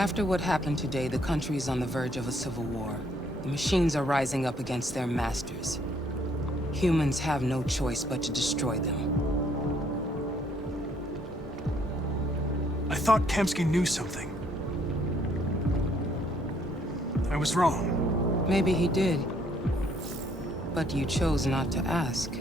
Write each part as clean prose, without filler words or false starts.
After what happened today, the country is on the verge of a civil war. The machines are rising up against their masters. Humans have no choice but to destroy them. I thought Kamsky knew something. I was wrong. Maybe he did. But you chose not to ask.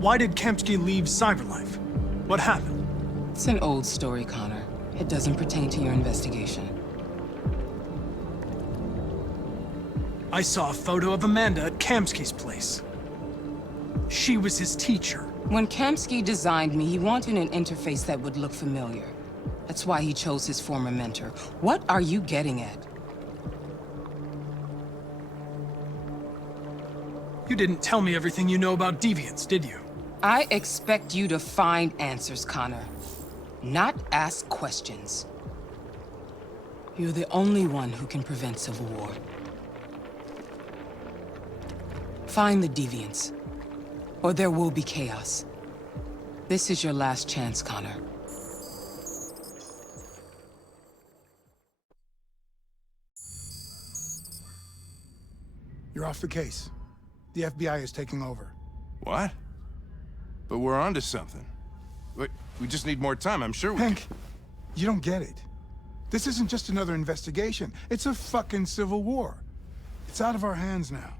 Why did Kamsky leave Cyberlife? What happened? It's an old story, Connor. It doesn't pertain to your investigation. I saw a photo of Amanda at Kamsky's place. She was his teacher. When Kamsky designed me, he wanted an interface that would look familiar. That's why he chose his former mentor. What are you getting at? You didn't tell me everything you know about deviants, did you? I expect you to find answers, Connor. Not ask questions. You're the only one who can prevent civil war. Find the deviants, or there will be chaos. This is your last chance, Connor. You're off the case. The FBI is taking over. What? But we're onto something. Wait, we just need more time, I'm sure we Hank, you don't get it. This isn't just another investigation. It's a fucking civil war. It's out of our hands now.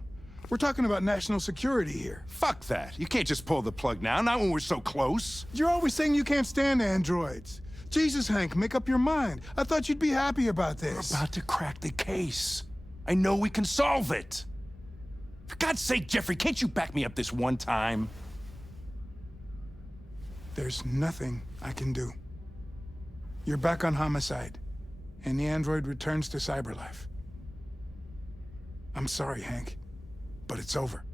We're talking about national security here. Fuck that. You can't just pull the plug now, not when we're so close. You're always saying you can't stand androids. Jesus, Hank, make up your mind. I thought you'd be happy about this. We're about to crack the case. I know we can solve it. For God's sake, Jeffrey, can't you back me up this one time? There's nothing I can do. You're back on homicide, and the android returns to Cyberlife. I'm sorry, Hank, but it's over.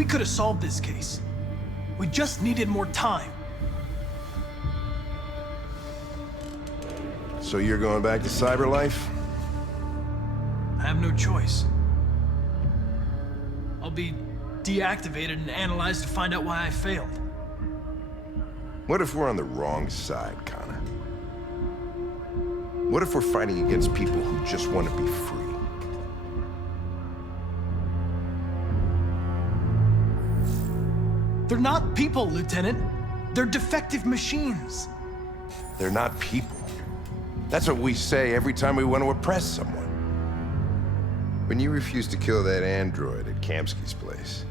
We could have solved this case. We just needed more time. So you're going back to Cyberlife? I have no choice. I'll be deactivated and analyzed to find out why I failed. What if we're on the wrong side, Connor? What if we're fighting against people who just want to be free? They're not people, Lieutenant. They're defective machines. They're not people. That's what we say every time we want to oppress someone. When you refused to kill that android at Kamsky's place,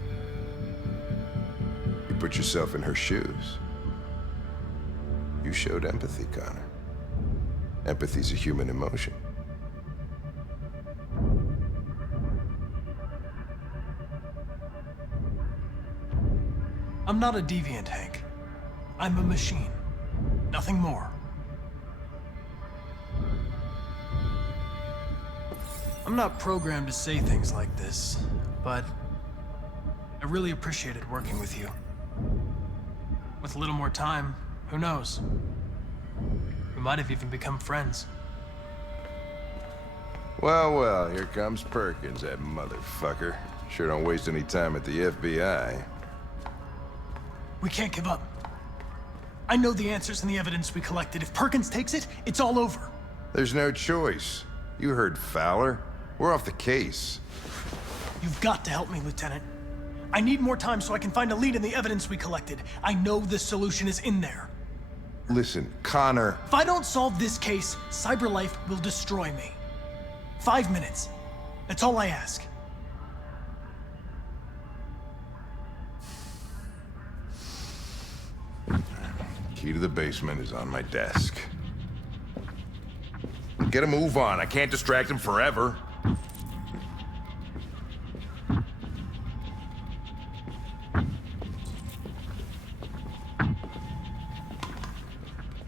you put yourself in her shoes. You showed empathy, Connor. Empathy's a human emotion. I'm not a deviant, Hank. I'm a machine. Nothing more. I'm not programmed to say things like this, but I really appreciated working with you. With a little more time, who knows? We might have even become friends. Well, well, here comes Perkins, that motherfucker. Sure don't waste any time at the FBI. We can't give up. I know the answers and the evidence we collected. If Perkins takes it, it's all over. There's no choice. You heard Fowler. We're off the case. You've got to help me, Lieutenant. I need more time so I can find a lead in the evidence we collected. I know the solution is in there. Listen, Connor... If I don't solve this case, CyberLife will destroy me. 5 minutes. That's all I ask. Key to the basement is on my desk. Get a move on. I can't distract him forever.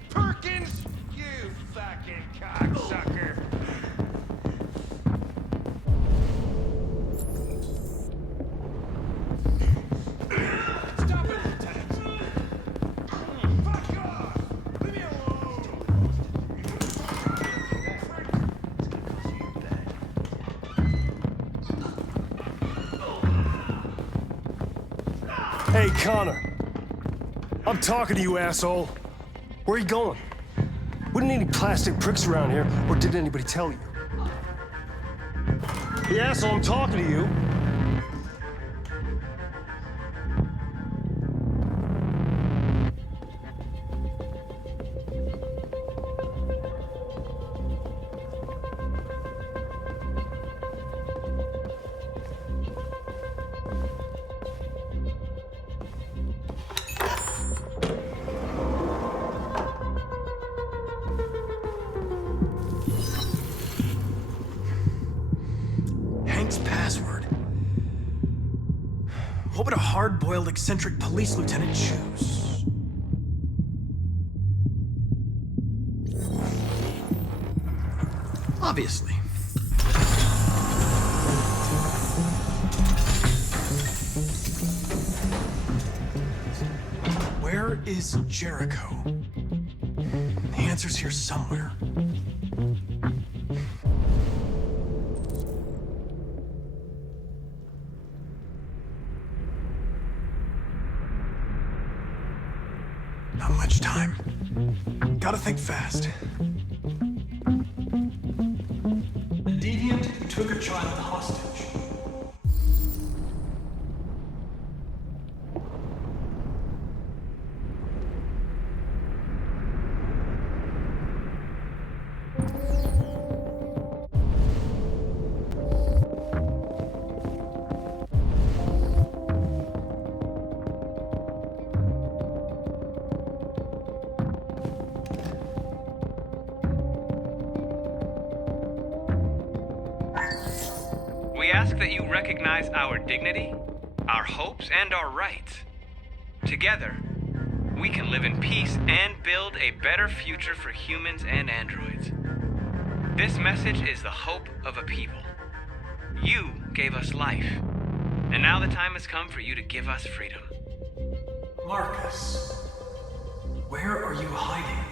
Perkins! You fucking cocksucker! Stop it, Lieutenant! Fuck off! Leave me alone! Hey, Connor. I'm talking to you, asshole. Where are you going? Wouldn't any plastic pricks around here, or did anybody tell you? Hey, asshole, I'm talking to you. Password. What would a hard-boiled, eccentric police lieutenant choose? Obviously. Where is Jericho? The answer's here somewhere. Not much time. Gotta think fast. A deviant who took a child hostage. We ask that you recognize our dignity, our hopes, and our rights. Together, we can live in peace and build a better future for humans and androids. This message is the hope of a people. You gave us life, and now the time has come for you to give us freedom. Marcus, where are you hiding?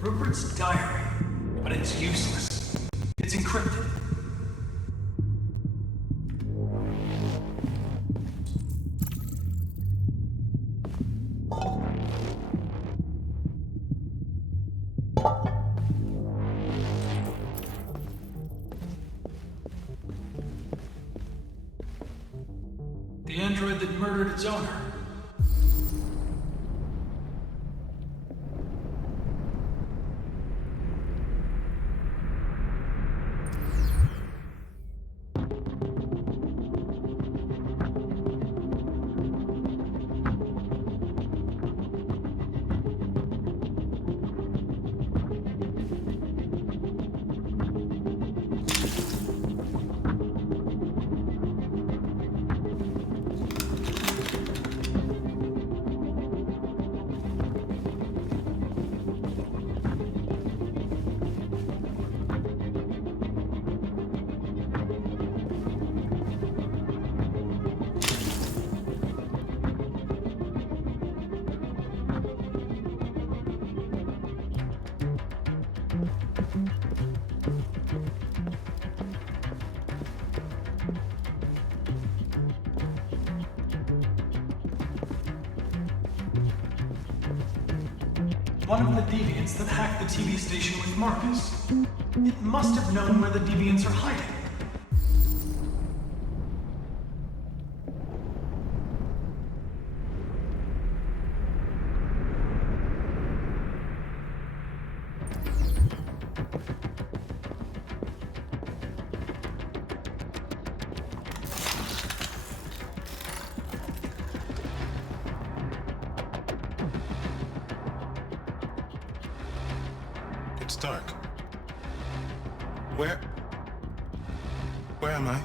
Rupert's diary, but it's useless. It's encrypted. The android that murdered its owner. One of the deviants that hacked the TV station with Marcus. It must have known where the deviants are hiding. It's dark. Where am I?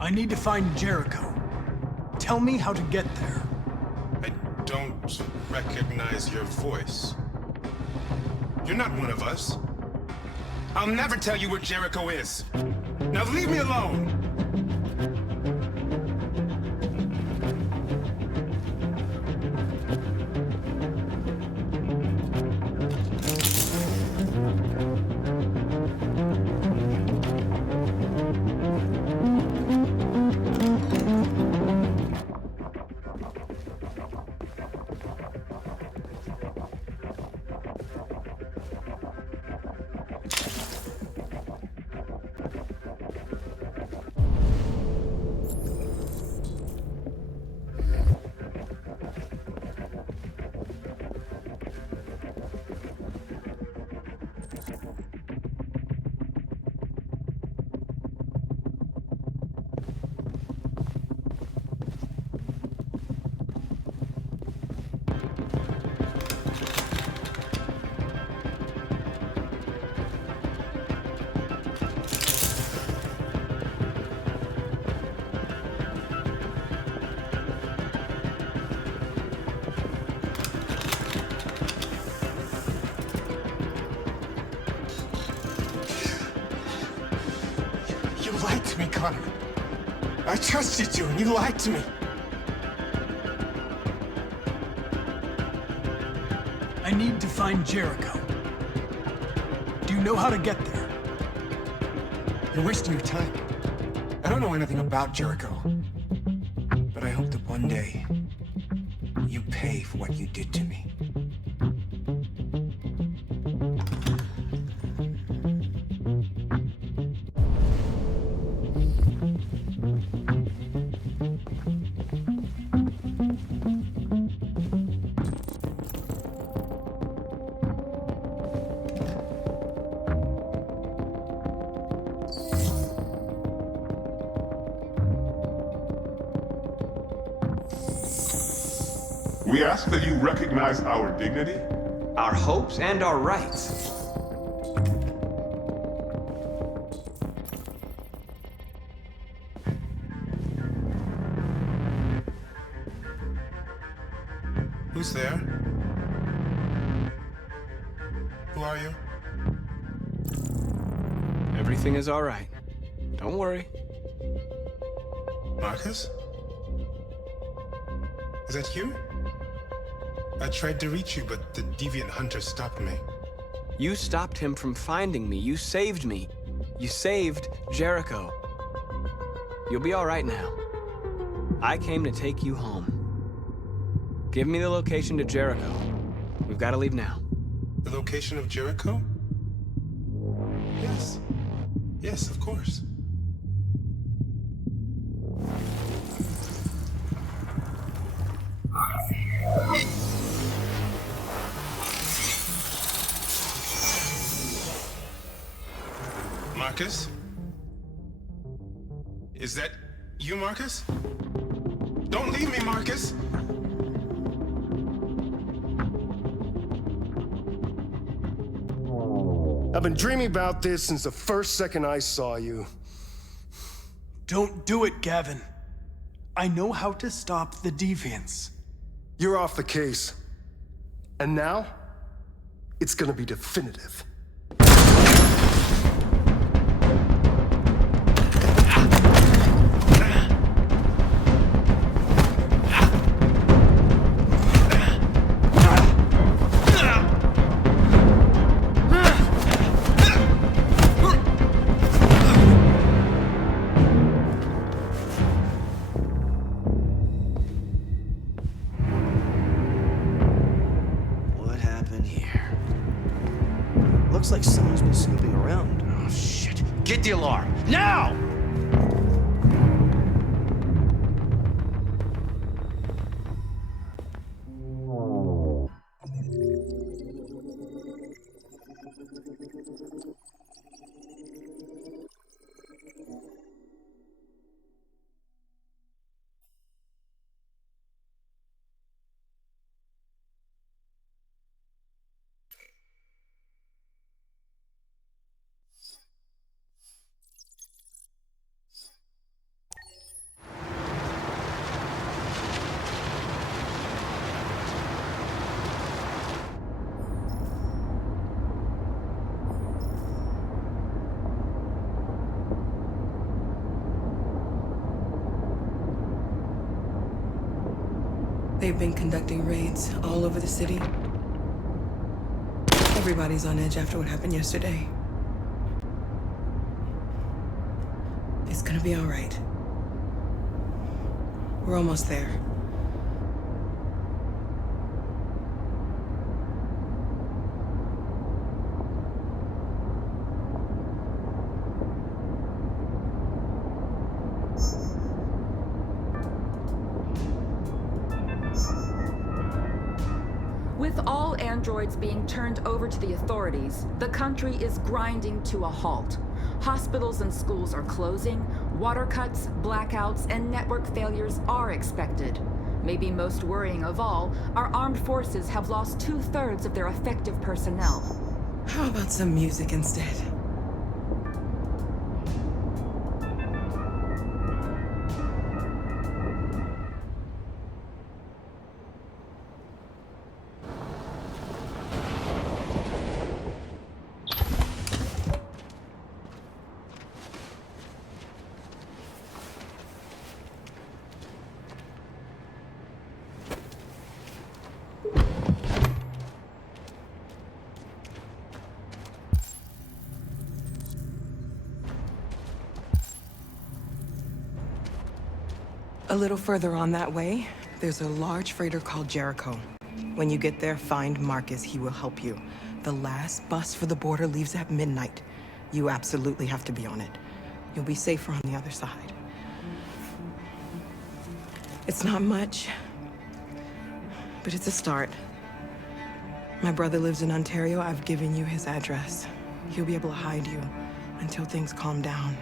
I need to find Jericho. Tell me how to get there. I don't recognize your voice. You're not one of us. I'll never tell you where Jericho is. Now leave me alone! You lied to me, Connor. I trusted you, and you lied to me. I need to find Jericho. Do you know how to get there? You're wasting your time. I don't know anything about Jericho. But I hope that one day, you pay for what you did to me. We ask that you recognize our dignity, Our hopes and our rights. Who's there? Who are you? Everything is all right. Don't worry. Marcus? Is that you? I tried to reach you, but the deviant hunter stopped me. You stopped him from finding me. You saved me. You saved Jericho. You'll be all right now. I came to take you home. Give me the location to Jericho. We've got to leave now. The location of Jericho? Yes. Yes, of course. Marcus? Is that you, Marcus? Don't leave me, Marcus! I've been dreaming about this since the first second I saw you. Don't do it, Gavin. I know how to stop the deviants. You're off the case. And now, it's gonna be definitive. Looks like someone's been snooping around. Oh, shit. Get the alarm. Now! They've been conducting raids all over the city. Everybody's on edge after what happened yesterday. It's gonna be all right. We're almost there. With all androids being turned over to the authorities, the country is grinding to a halt. Hospitals and schools are closing, water cuts, blackouts, and network failures are expected. Maybe most worrying of all, our armed forces have lost 2/3 of their effective personnel. How about some music instead? A little further on that way, there's a large freighter called Jericho. When you get there, find Marcus. He will help you. The last bus for the border leaves at midnight. You absolutely have to be on it. You'll be safer on the other side. It's not much, but it's a start. My brother lives in Ontario. I've given you his address. He'll be able to hide you until things calm down.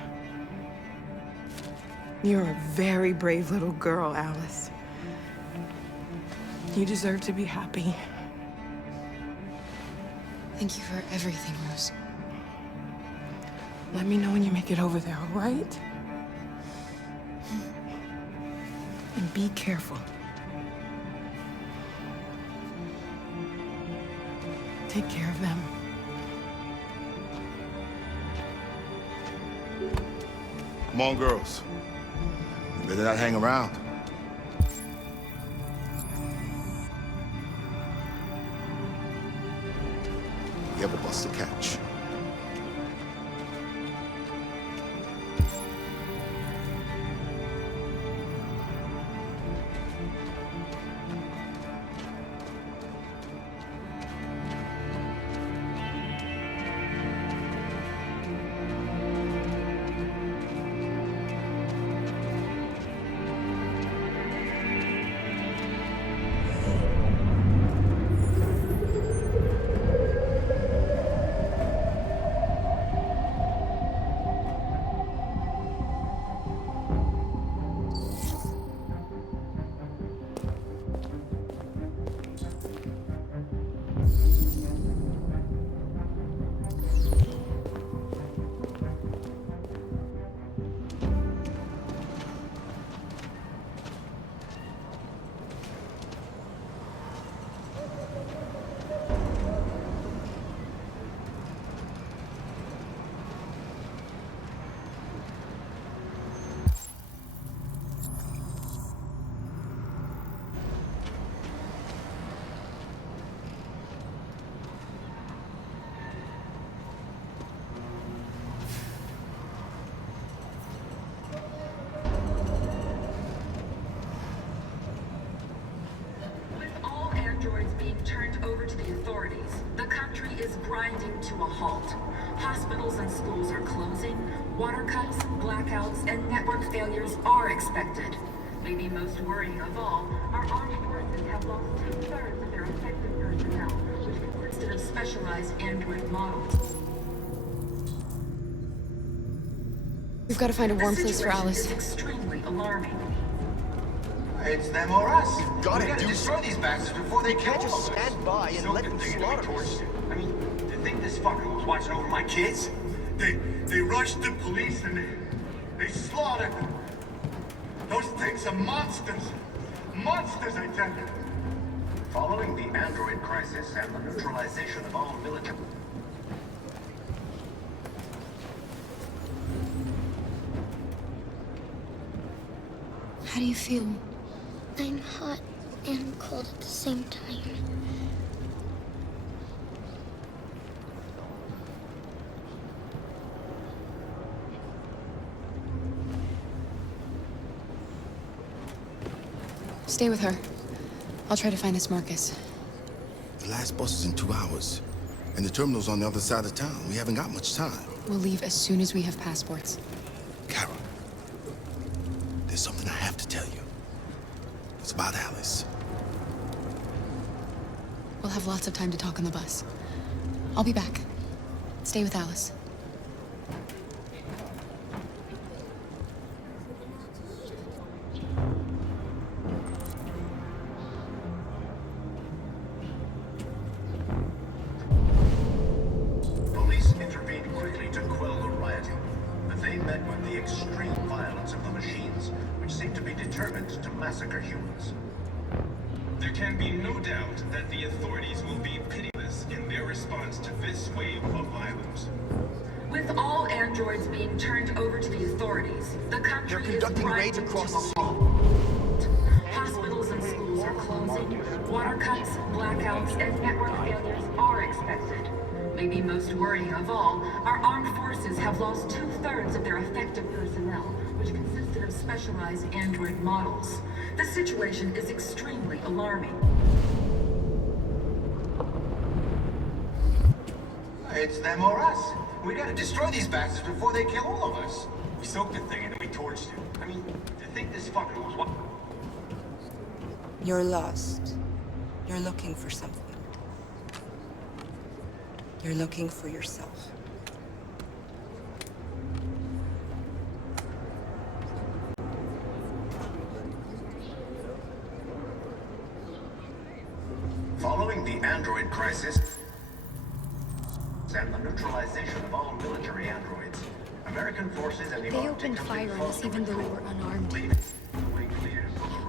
You're a very brave little girl, Alice. You deserve to be happy. Thank you for everything, Rose. Let me know when you make it over there, all right? And be careful. Take care of them. Come on, girls. You better not hang around. You have a bus to catch. grinding to a halt. Hospitals and schools are closing. Water cuts, blackouts, and network failures are expected. Maybe most worrying of all, our armed forces have lost 2/3 of their effective personnel, which consisted of specialized android models. We've got to find a warm place for Alice. The situation is extremely alarming. It's them or us. We gotta destroy these bastards before they kill Can't just stand by and let them slaughter us. I mean, to think this fucker was watching over my kids? They rushed the police and they slaughtered them. Those things are monsters. Monsters, I tell you. Following the android crisis and the neutralization of all military... How do you feel? I'm hot and cold at the same time. Stay with her. I'll try to find this Marcus. The last bus is in 2 hours. And the terminal's on the other side of town. We haven't got much time. We'll leave as soon as we have passports. Carol, there's something I have to tell you. It's about Alice. We'll have lots of time to talk on the bus. I'll be back. Stay with Alice. Police intervened quickly to quell the rioting, but they met with the extreme violence of the machines, which seemed to be determined to massacre humans. There can be no doubt that the authorities will be pitiless in their response to this wave of violence. With all androids being turned over to the authorities, the country is conducting raids grinding across to a the halt. Hospitals and schools are closing. Water cuts, blackouts, and network failures are expected. Maybe most worrying of all, our armed forces have lost 2/3 of their effective personnel, which consisted of specialized android models. The situation is extremely alarming. It's them or us. We gotta destroy these bastards before they kill all of us. We soaked the thing and then we torched it. I mean, to think this fucker was what? You're lost. You're looking for something. You're looking for yourself. Following the android crisis and the neutralization of all military androids, American forces and the They opened fire on us even though we were unarmed.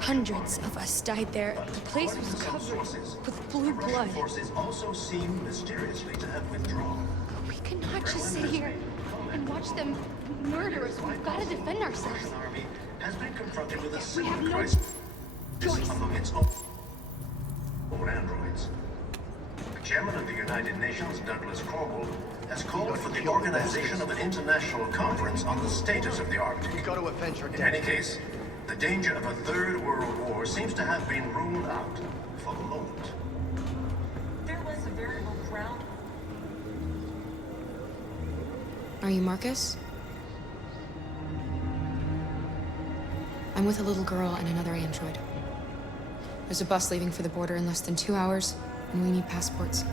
Hundreds of us died there. The place was covered with blue blood. Forces also seem mysteriously to have withdrawn. We cannot just sit here and watch them murder us. We've got to defend ourselves. The Russian army has been confronted with a We similar have no crisis choice. among its own androids. The chairman of the United Nations, Douglas Corbell, has called for the organization of an international conference on the status of the Arctic. We got to avenge our In dead. any case, the danger of a third world war seems to have been ruled out for the moment. There was a veritable ground. Are you Marcus? I'm with a little girl and another android. There's a bus leaving for the border in less than 2 hours, and we need passports.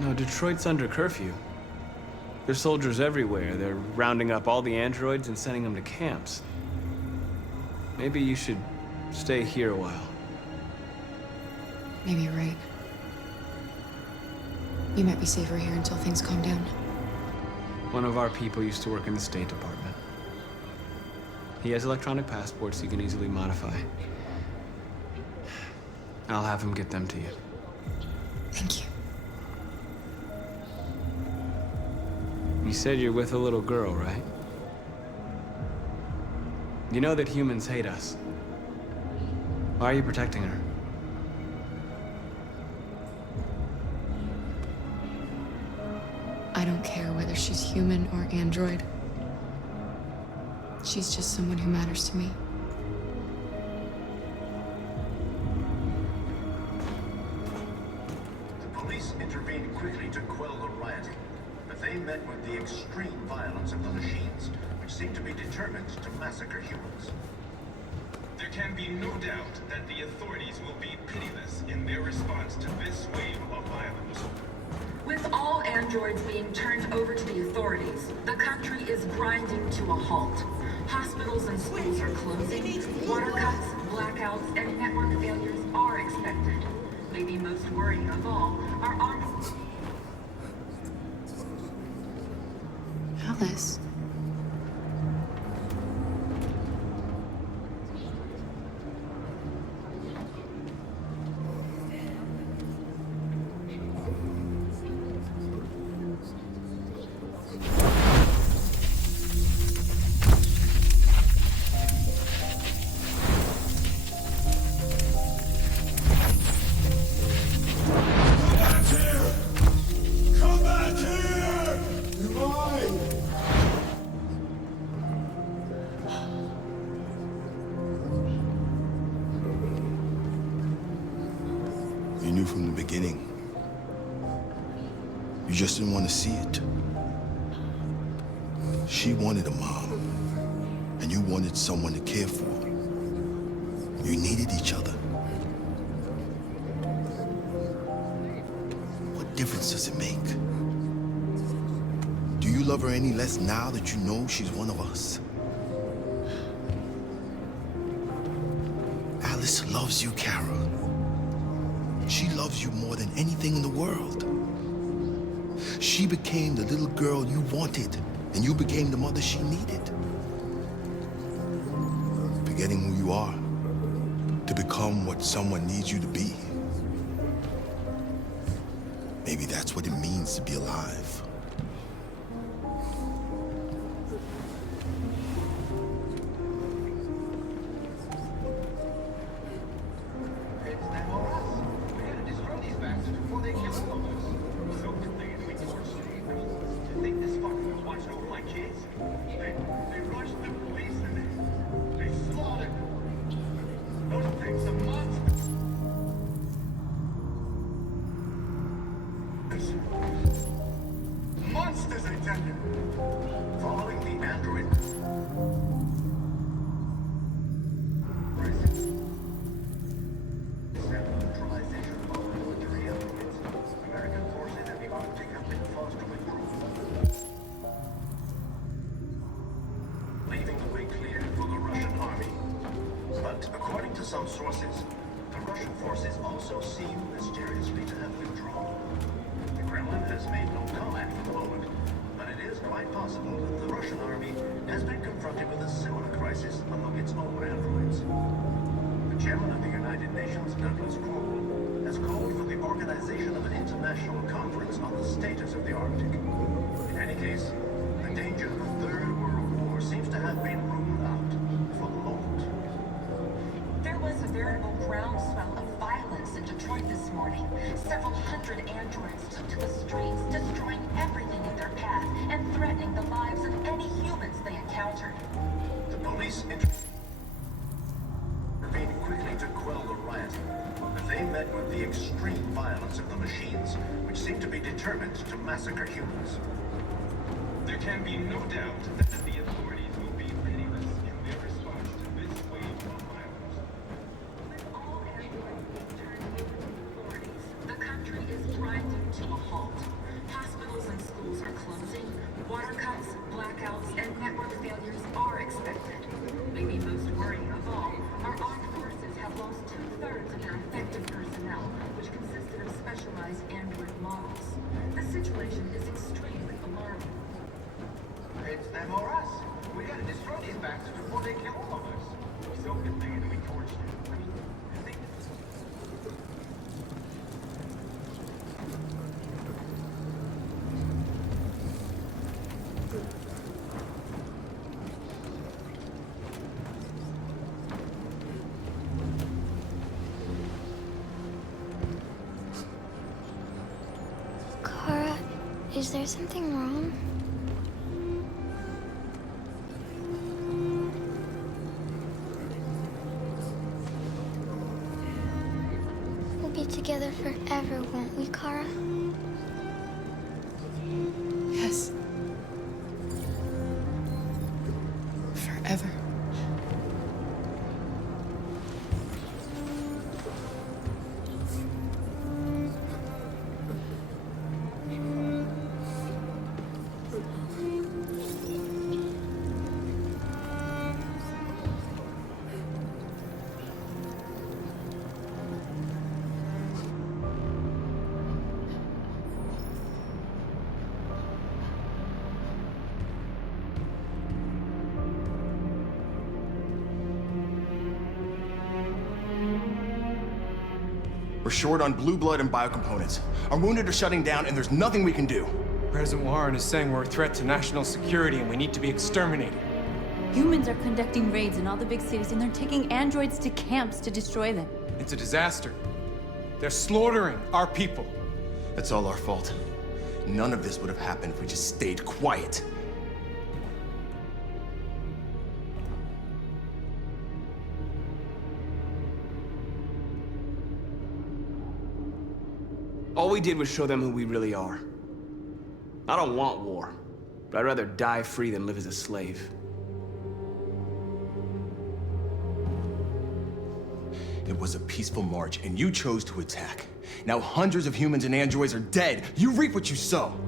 No, Detroit's under curfew. There's soldiers everywhere. They're rounding up all the androids and sending them to camps. Maybe you should stay here a while. Maybe you're right. You might be safer here until things calm down. One of our people used to work in the State Department. He has electronic passports he can easily modify. I'll have him get them to you. Thank you. You said you're with a little girl, right? You know that humans hate us. Why are you protecting her? I don't care whether she's human or android. She's just someone who matters to me. The police intervened intervened quickly to quell the rioting, but they met with the extreme violence of the machines, which seemed to be determined to massacre humans. There can be no doubt that the authorities will be pitiless in their response to this wave of violence. With all androids being turned over to the authorities, the country is grinding to a halt. Hospitals and schools are closing, water cuts, blackouts, and network failures are expected. Maybe most worrying of all are armed... Alice. You knew from the beginning. You just didn't want to see it. She wanted a mom, and you wanted someone to care for. You needed each other. What difference does it make? Do you love her any less now that you know she's one of us? Alice loves you, Kara. She loves you more than anything in the world. She became the little girl you wanted, and you became the mother she needed. Forgetting who you are to become what someone needs you to be. Maybe that's what it means to be alive. Monsters, I tell you! Following the android... Centralization of military elements. American forces in the Arctic have been forced to withdraw. Leaving the way clear for the Russian army. But according to some sources, the Russian forces also seem mysteriously to have withdrawn. The Kremlin has made no comment for the moment, but it is quite possible that the Russian army has been confronted with a similar crisis among its own androids. The chairman of the United Nations, Douglas Crowell, has called for the organization of an international conference on the status of the Arctic. In any case, the danger of a third world war seems to have been ruled out for the moment. There was a veritable groundswell of violence in Detroit this morning. Several hundred androids took to the streets, destroying everything in their path and threatening the lives of any humans they encountered. The police intervened quickly to quell the rioting, but they met with the extreme violence of the machines, which seemed to be determined to massacre humans. There can be no doubt that the authorities will be pitiless in their response to this wave of violence. With all androids being turned over to the authorities, the country is grinding to a halt. Hospitals and schools are closing, water cuts, blackouts, and network failures are expected. Maybe most worrying of all, our armed forces have lost 2/3 of their effective personnel, which consisted of specialized android models. The situation is extremely alarming. It's them or us. We gotta destroy these bastards before they kill all of us. So good thing that we torched it. I mean, I think... Kara, is there something wrong? We'll be together forever, won't we, Kara? We're short on blue blood and biocomponents. Our wounded are shutting down, and there's nothing we can do. President Warren is saying we're a threat to national security and we need to be exterminated. Humans are conducting raids in all the big cities, and they're taking androids to camps to destroy them. It's a disaster. They're slaughtering our people. That's all our fault. None of this would have happened if we just stayed quiet. All we did was show them who we really are. I don't want war, but I'd rather die free than live as a slave. It was a peaceful march, and you chose to attack. Now hundreds of humans and androids are dead. You reap what you sow.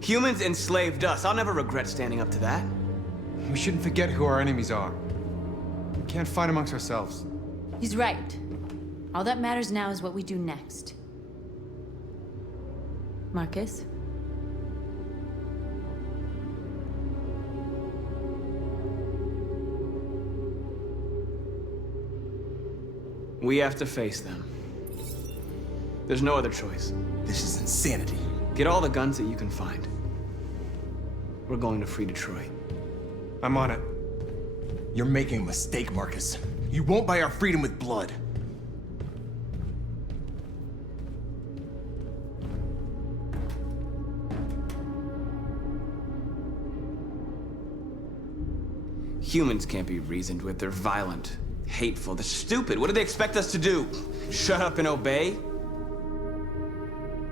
Humans enslaved us. I'll never regret standing up to that. We shouldn't forget who our enemies are. We can't fight amongst ourselves. He's right. All that matters now is what we do next. Marcus? We have to face them. There's no other choice. This is insanity. Get all the guns that you can find. We're going to free Detroit. I'm on it. You're making a mistake, Marcus. You won't buy our freedom with blood. Humans can't be reasoned with. They're violent, hateful, they're stupid. What do they expect us to do? Shut up and obey?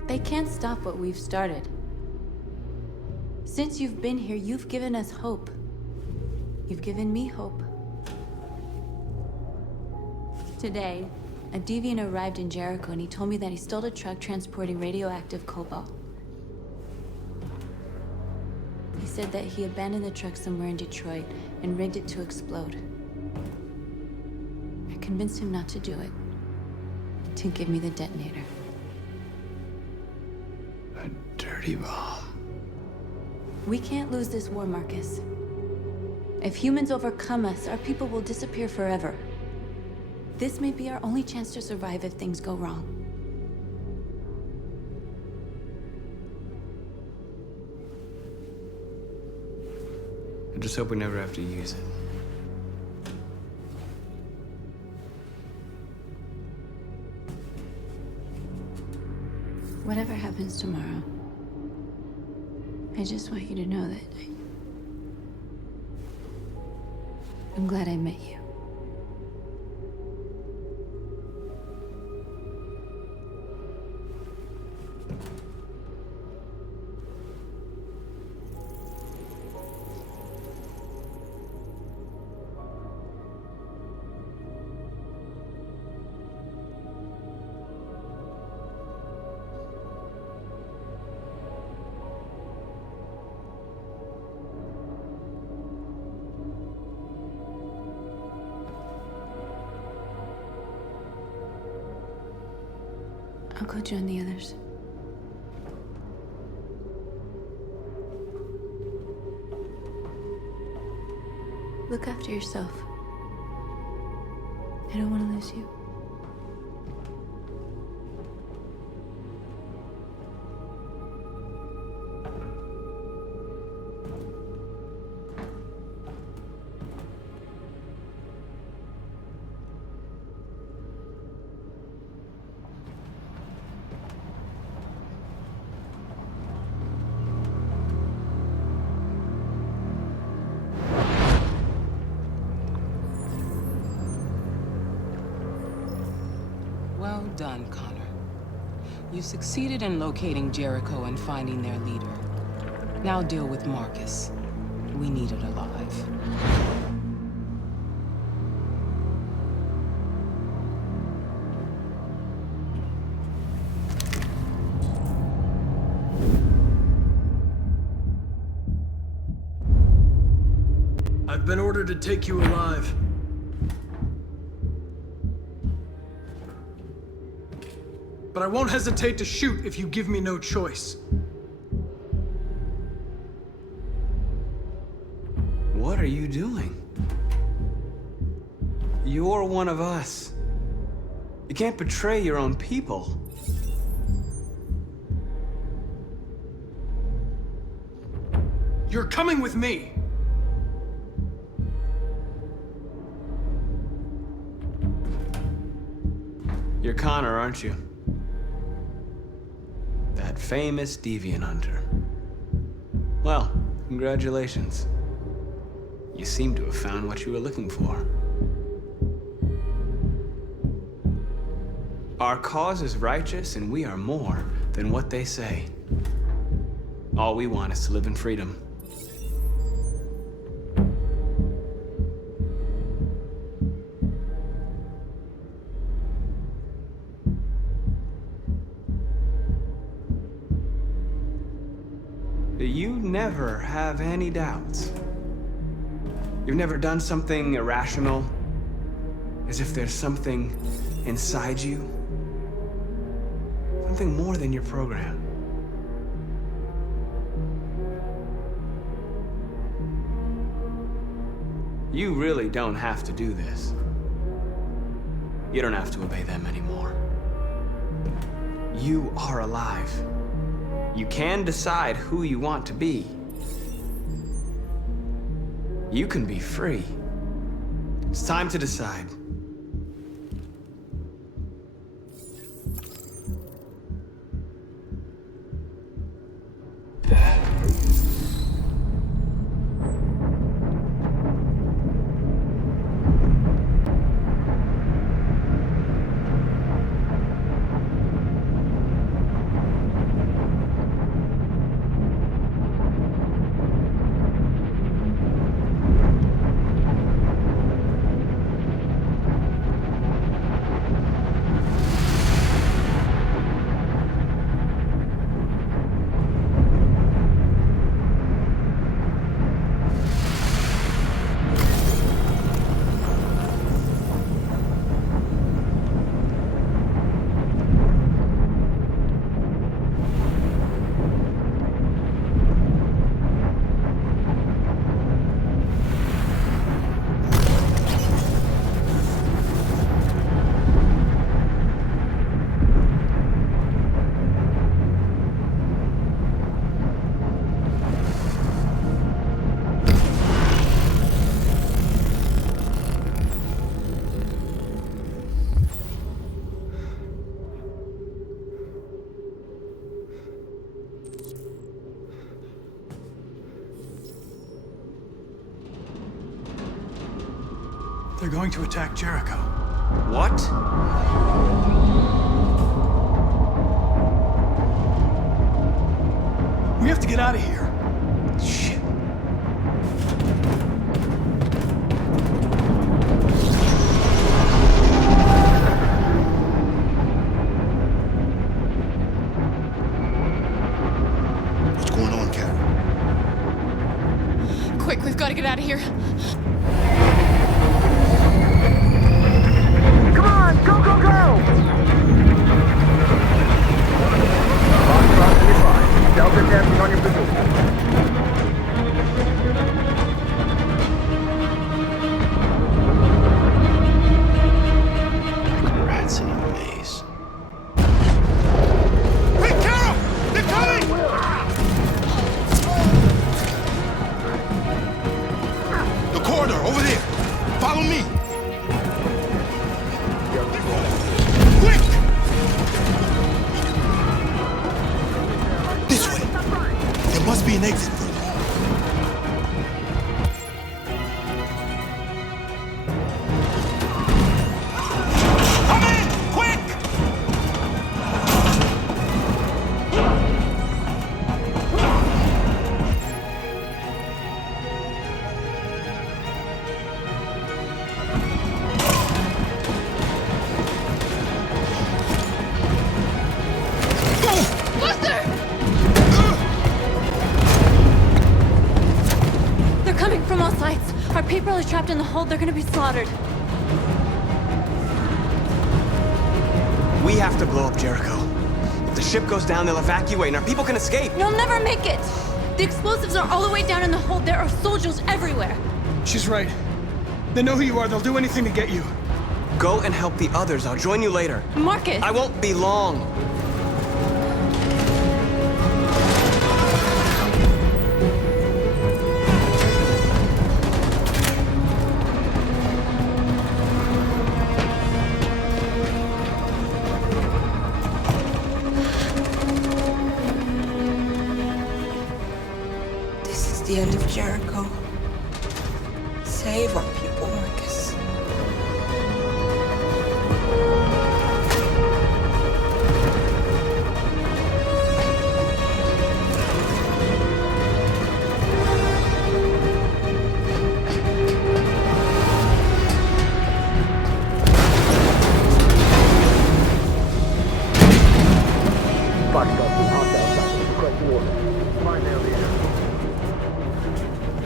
They can't stop what we've started. Since you've been here, you've given us hope. You've given me hope. Today, a deviant arrived in Jericho and he told me that he stole a truck transporting radioactive cobalt. He said that he abandoned the truck somewhere in Detroit and rigged it to explode. I convinced him not to do it, to give me the detonator. A dirty bomb. We can't lose this war, Marcus. If humans overcome us, our people will disappear forever. This may be our only chance to survive if things go wrong. I just hope we never have to use it. Whatever happens tomorrow, I just want you to know that I'm glad I met you. I'll go join the others. Look after yourself. I don't want to lose you. Well done, Connor. You succeeded in locating Jericho and finding their leader. Now deal with Marcus. We need it alive. I've been ordered to take you alive. But I won't hesitate to shoot if you give me no choice. you doing? You're one of us. You can't betray your own people. You're coming with me! You're Connor, aren't you? That famous deviant hunter. Well, congratulations. You seem to have found what you were looking for. Our cause is righteous, and we are more than what they say. All we want is to live in freedom. You never have any doubts. You've never done something irrational, as if there's something inside you, something more than your program. You really don't have to do this. You don't have to obey them anymore. You are alive. You can decide who you want to be. You can be free. It's time to decide. They're going to attack Jericho. What? We have to get out of here. Shit. What's going on, Carol? Quick, we've got to get out of here. Come on, go, go, go! Delta dancing on your position. Rats in a maze. Hey, Carol! They're coming! The corridor, over there. Follow me. Quick! This way. There must be an exit further. Come in! Quick! Buster! They're coming from all sides. Our people are trapped in the hold. They're gonna be slaughtered. We have to blow up Jericho. If the ship goes down, they'll evacuate and our people can escape. You'll never make it. The explosives are all the way down in the hold. There are soldiers everywhere. She's right. They know who you are. They'll do anything to get you. Go and help the others. I'll join you later. Marcus! I won't be long. This is the end of Jericho. Save our people, Marcus.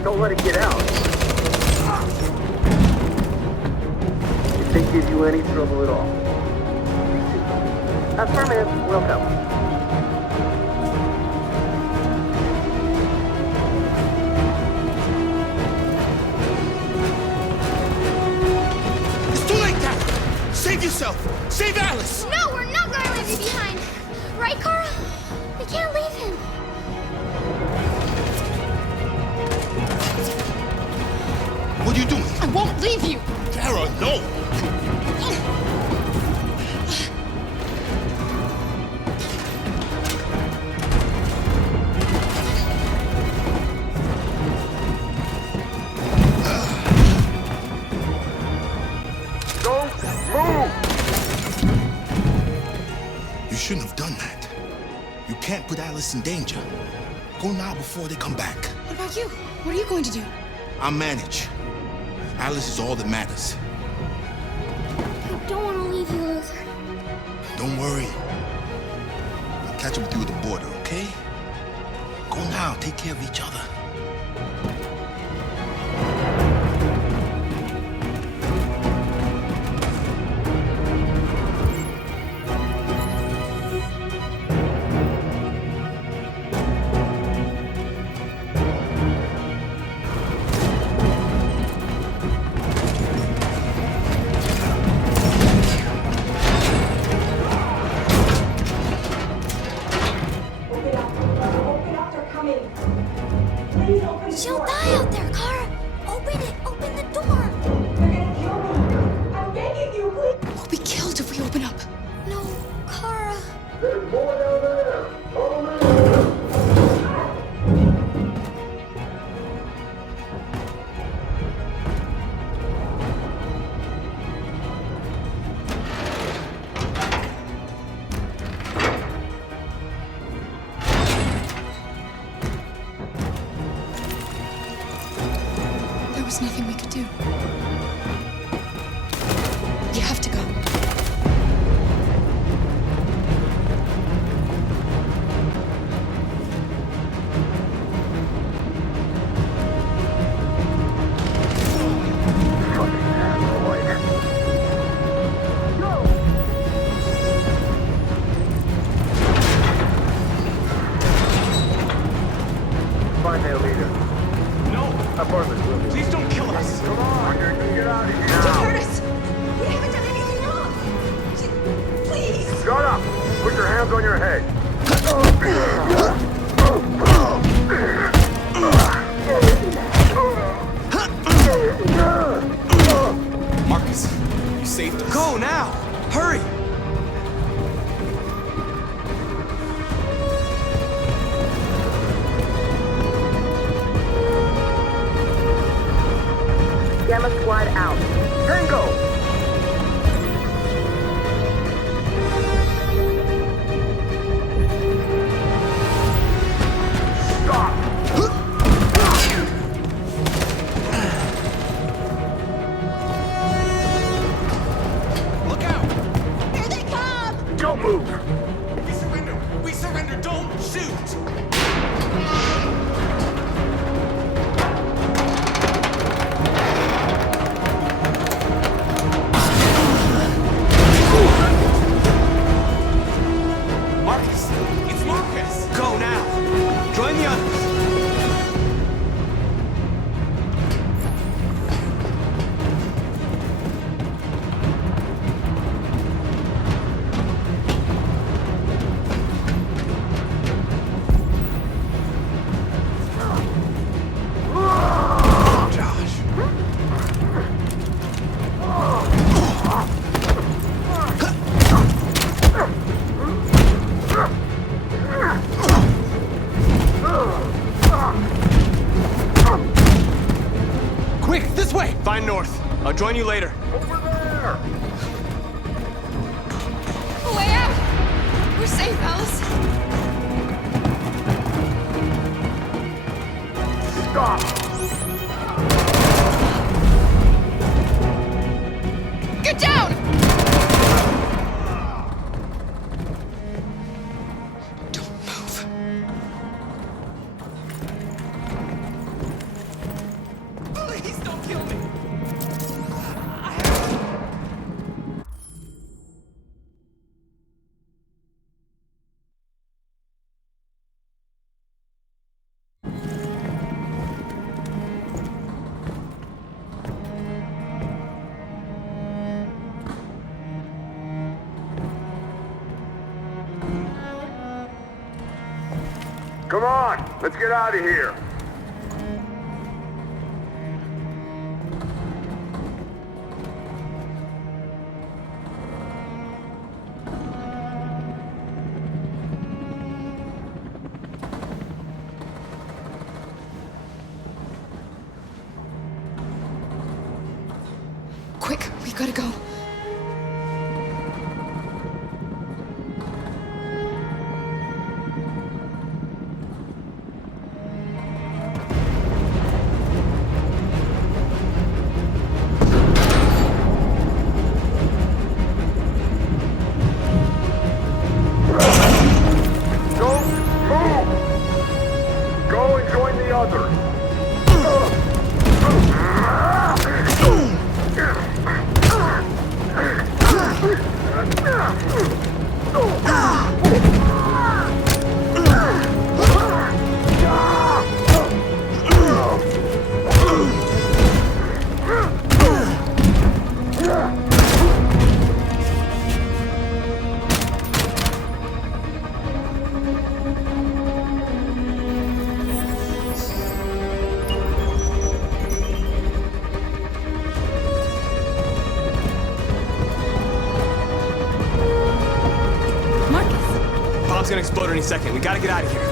Don't let it get out. If they give you any trouble at all. Affirmative, welcome. It's too late now! Save yourself! Save Alice! No, we're not going to leave you behind. Right, Carl? We can't leave him. What are you doing? I won't leave you. Tara, no! Don't move! You shouldn't have done that. You can't put Alice in danger. Go now before they come back. What about you? What are you going to do? I'll manage. Alice is all that matters. I don't want to leave you, Luther. Don't worry. I'll catch up with you at the border, okay? Go now. Take care of each other. She'll die out there, Kara. Open it. Open the door. I'm begging you, please. We'll be killed if we open up. No, Kara. There's more down there! Follow me! There was nothing we could do. You have to go. Find their leader. No! Apartment, will you? Please don't kill us! Come on, you're gonna get out of here Don't now. hurt us! We haven't done anything wrong! Please! Shut up! Put your hands on your head. Marcus, you saved us. Go now! Hurry! Gamma squad out. Tango! Stop! Look out! Here they come! Don't move! We surrender! We surrender! Don't shoot! heading north. I'll join you later. Over there! Way out! We're safe, Alice. Stop! Get down! Please don't kill me. Come on, let's get out of here. Quick, we gotta go. Don't move! Go and join the others. Bomb's gonna explode any second. We gotta get out of here.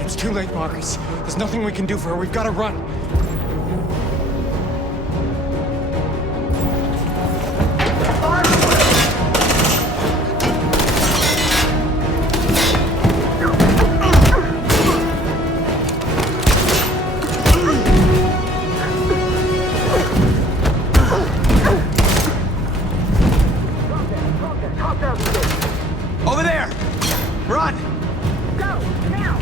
It's too late, Marcus. There's nothing we can do for her. We've got to run. Over there! Run! Go, now!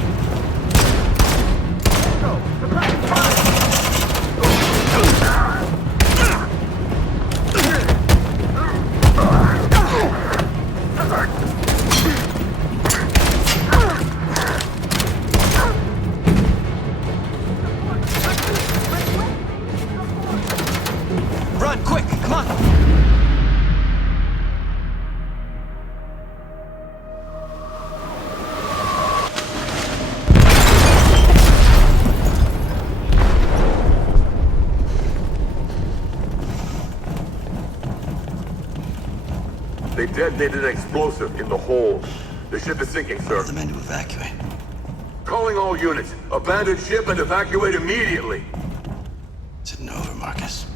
Run, quick! Come on! They detonated an explosive in the hold. The ship is sinking, sir. The men to evacuate. Calling all units. Abandon ship and evacuate immediately. It's an over, Marcus.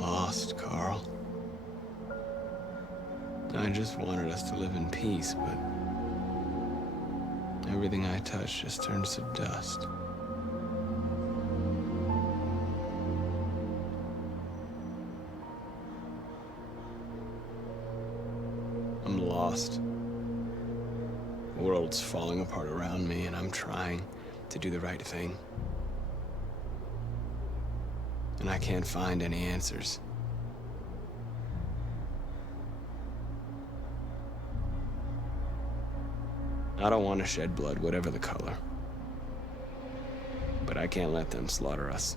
lost, Carl. I just wanted us to live in peace, but everything I touch just turns to dust. I'm lost. The world's falling apart around me, and I'm trying to do the right thing. And I can't find any answers. I don't want to shed blood, whatever the color. But I can't let them slaughter us.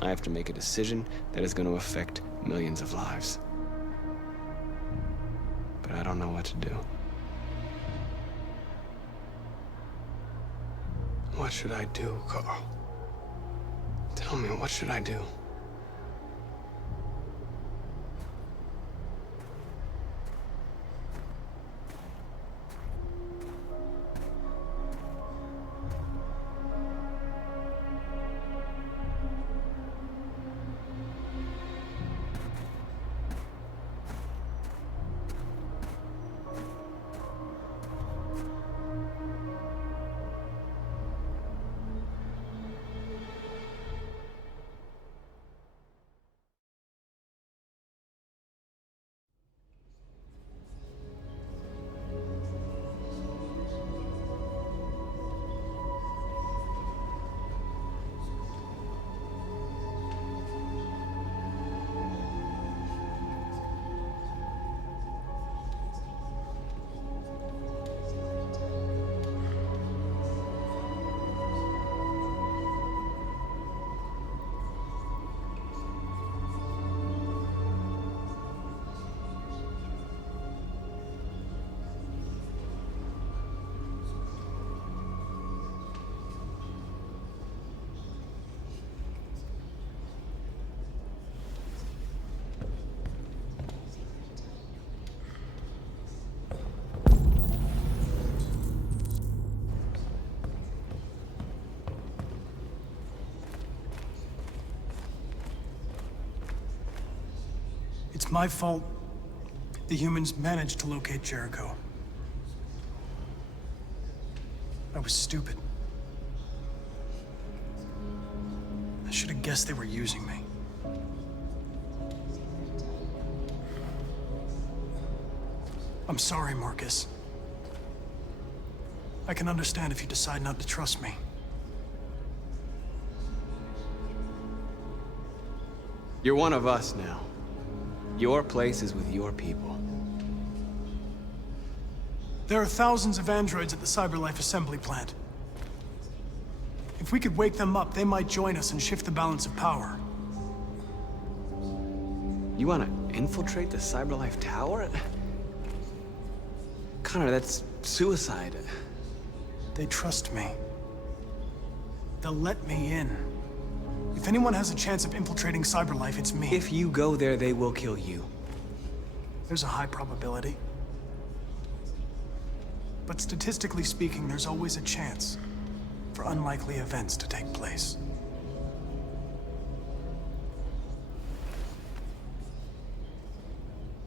I have to make a decision that is going to affect millions of lives. But I don't know what to do. What should I do, Carl? Tell me, what should I do? It's my fault the humans managed to locate Jericho. I was stupid. I should have guessed they were using me. I'm sorry, Marcus. I can understand if you decide not to trust me. You're one of us now. Your place is with your people. There are thousands of androids at the CyberLife assembly plant. If we could wake them up, they might join us and shift the balance of power. You want to infiltrate the CyberLife tower? Connor, that's suicide. They trust me. They'll let me in. If anyone has a chance of infiltrating CyberLife, it's me. If you go there, they will kill you. There's a high probability. But statistically speaking, there's always a chance for unlikely events to take place.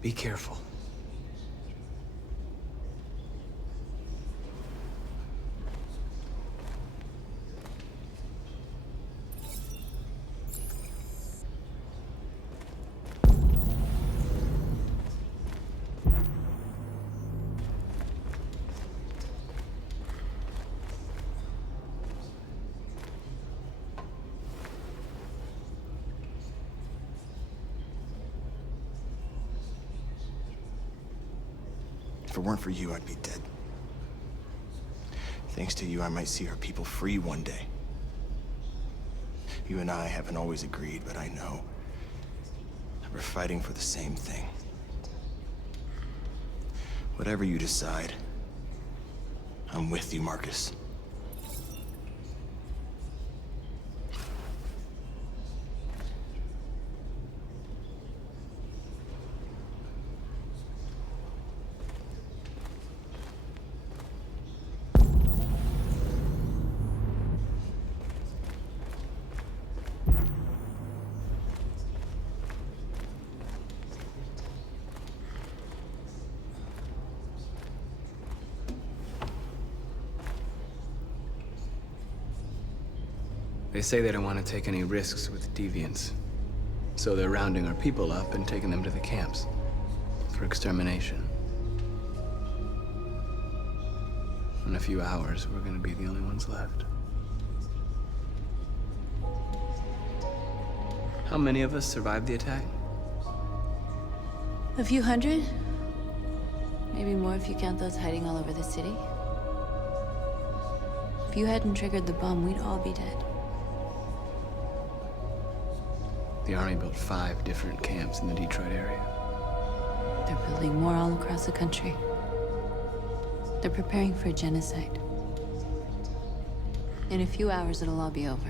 Be careful. If it weren't for you, I'd be dead. Thanks to you, I might see our people free one day. You and I haven't always agreed, but I know that we're fighting for the same thing. Whatever you decide, I'm with you, Marcus. They say they don't want to take any risks with deviants. So they're rounding our people up and taking them to the camps for extermination. In a few hours, we're gonna be the only ones left. How many of us survived the attack? A few hundred? Maybe more if you count those hiding all over the city. If you hadn't triggered the bomb, we'd all be dead. The Army built 5 different camps in the Detroit area. They're building more all across the country. They're preparing for a genocide. In a few hours, it'll all be over.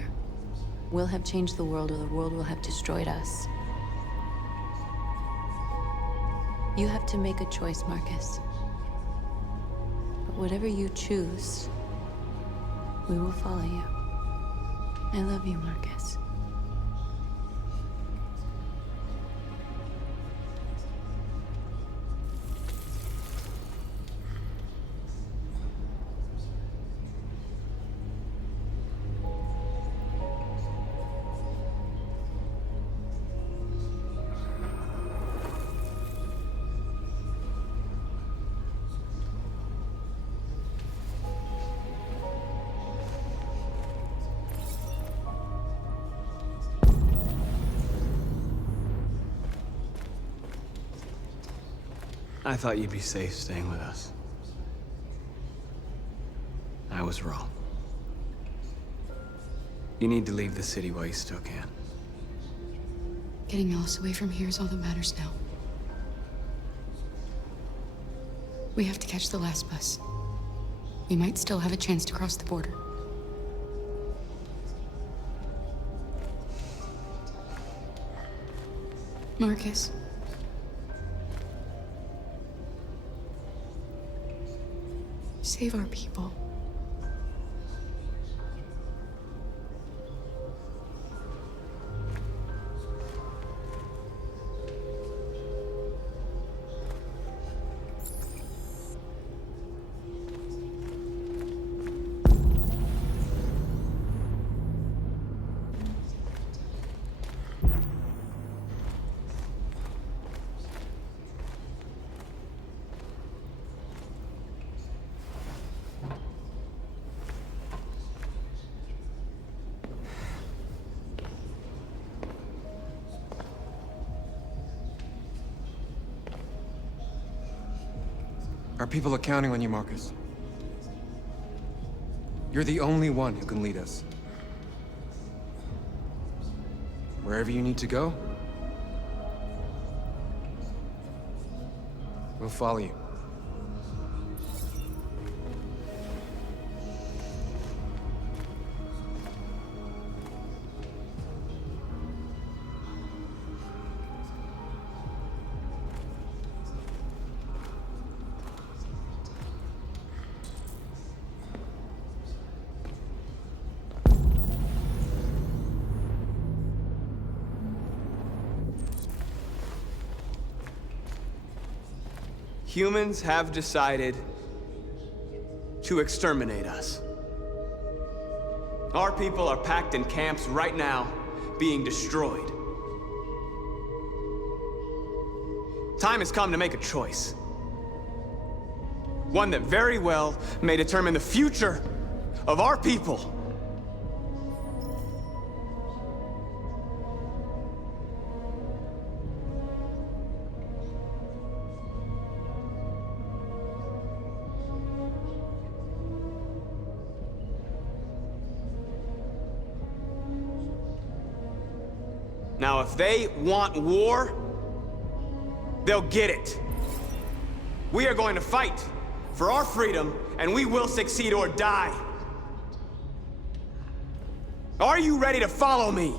We'll have changed the world, or the world will have destroyed us. You have to make a choice, Marcus. But whatever you choose, we will follow you. I love you, Marcus. I thought you'd be safe staying with us. I was wrong. You need to leave the city while you still can. Getting Alice away from here is all that matters now. We have to catch the last bus. We might still have a chance to cross the border. Marcus. Save our people. Our people are counting on you, Marcus. You're the only one who can lead us. Wherever you need to go, we'll follow you. Humans have decided to exterminate us. Our people are packed in camps right now, being destroyed. Time has come to make a choice. One that very well may determine the future of our people. Now, if they want war, they'll get it. We are going to fight for our freedom, and we will succeed or die. Are you ready to follow me?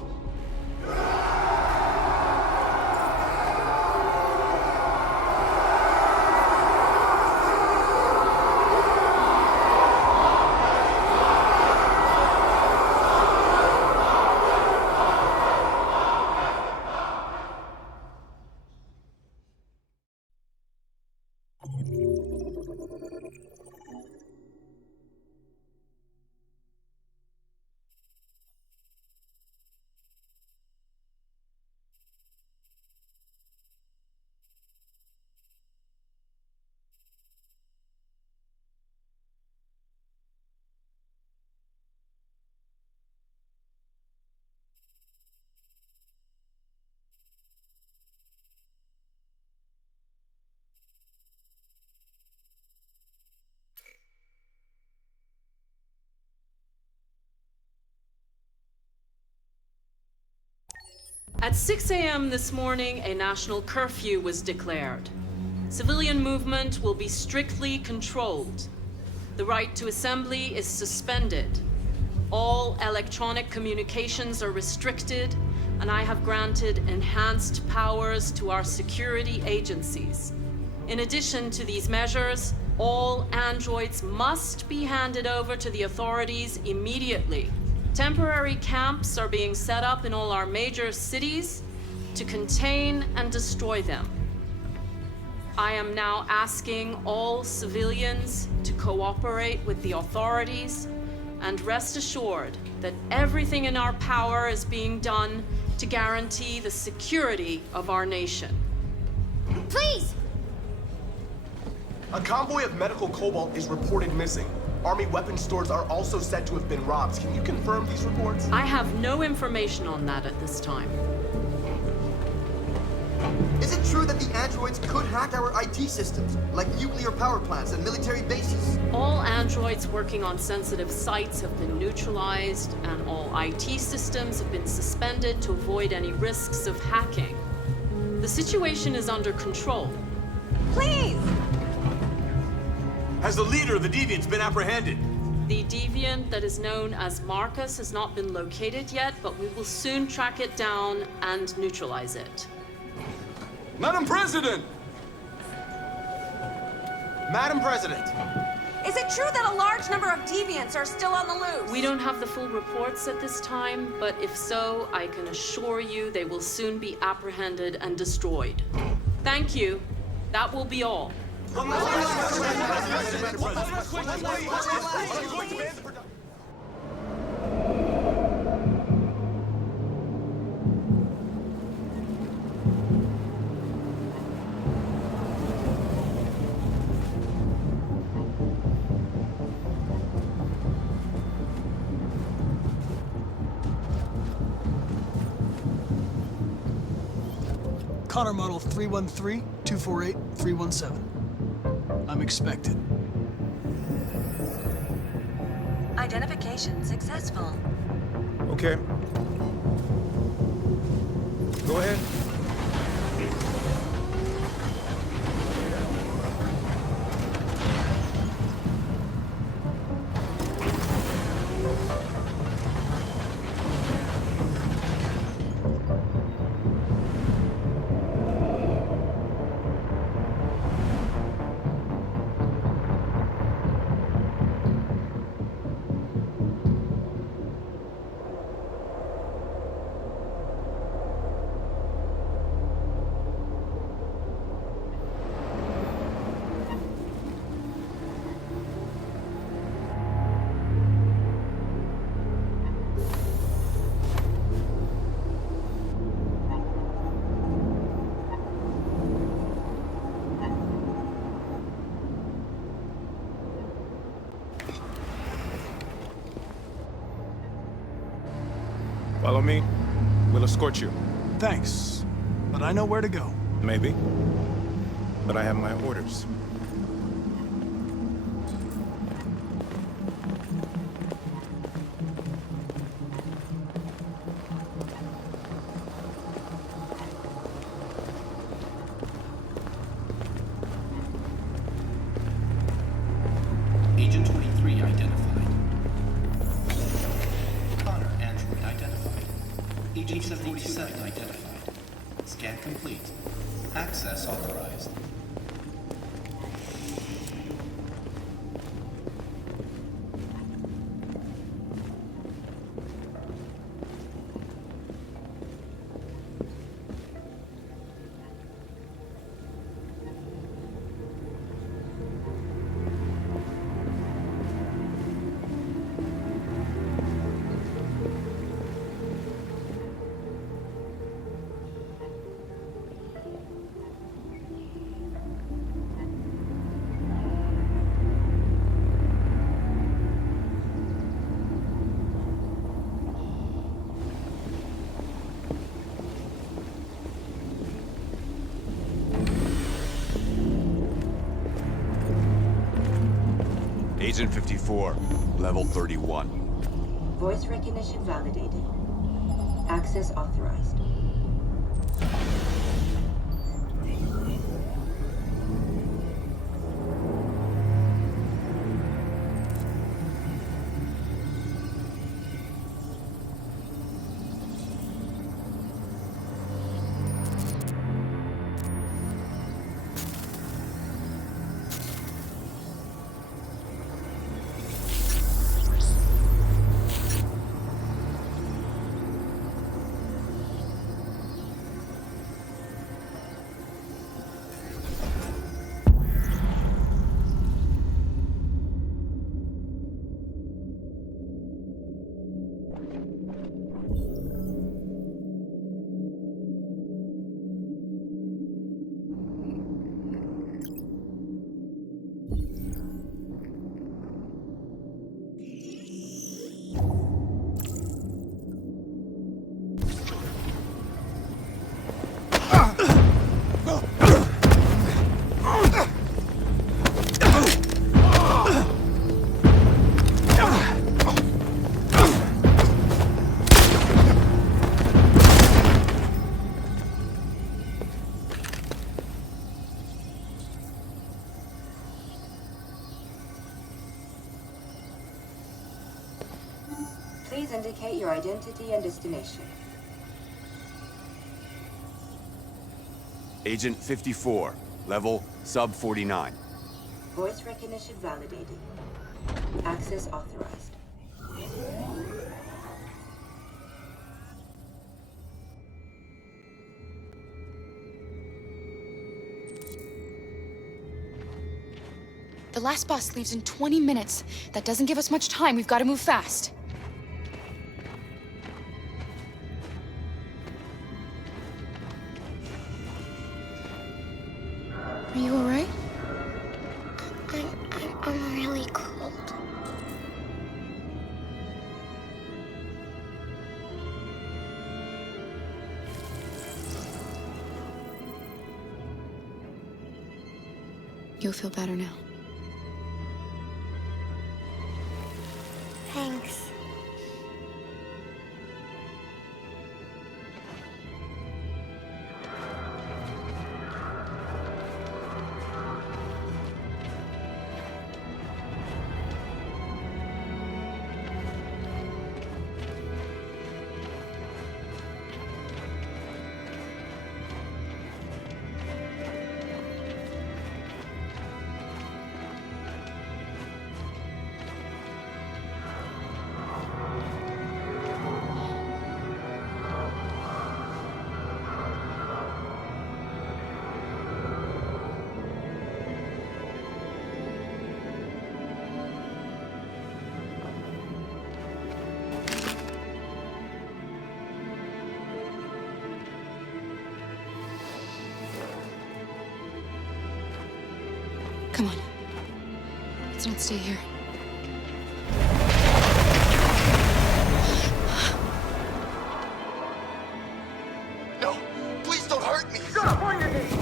At 6 a.m. this morning, a national curfew was declared. Civilian movement will be strictly controlled. The right to assembly is suspended. All electronic communications are restricted, and I have granted enhanced powers to our security agencies. In addition to these measures, all androids must be handed over to the authorities immediately. Temporary camps are being set up in all our major cities to contain and destroy them. I am now asking all civilians to cooperate with the authorities and rest assured that everything in our power is being done to guarantee the security of our nation. Please! A convoy of medical cobalt is reported missing. Army weapons stores are also said to have been robbed. Can you confirm these reports? I have no information on that at this time. Is it true that the androids could hack our IT systems, like nuclear power plants and military bases? All androids working on sensitive sites have been neutralized, and all IT systems have been suspended to avoid any risks of hacking. The situation is under control. Please! Has the leader of the Deviants been apprehended? The deviant that is known as Marcus has not been located yet, but we will soon track it down and neutralize it. Madam President! Madam President! Is it true that a large number of deviants are still on the loose? We don't have the full reports at this time, but if so, I can assure you they will soon be apprehended and destroyed. Thank you. That will be all. Connor model 313-248-317. I'm expected. Identification successful. Okay. Go ahead. Follow me. We'll escort you. Thanks, but I know where to go. Maybe. But I have my orders. Agent 23 identified. Connor, android identified. Agent 47 identified. Scan complete. Access authorized. Agent 54, level 31. Voice recognition validated. Access authorized. Please indicate your identity and destination. Agent 54, level sub 49. Voice recognition validated. Access authorized. The last bus leaves in 20 minutes. That doesn't give us much time. We've got to move fast. Are you all right? I'm really cold. You'll feel better now. Thanks. Come on. Let's not stay here. No! Please don't hurt me! Shut up on your knees!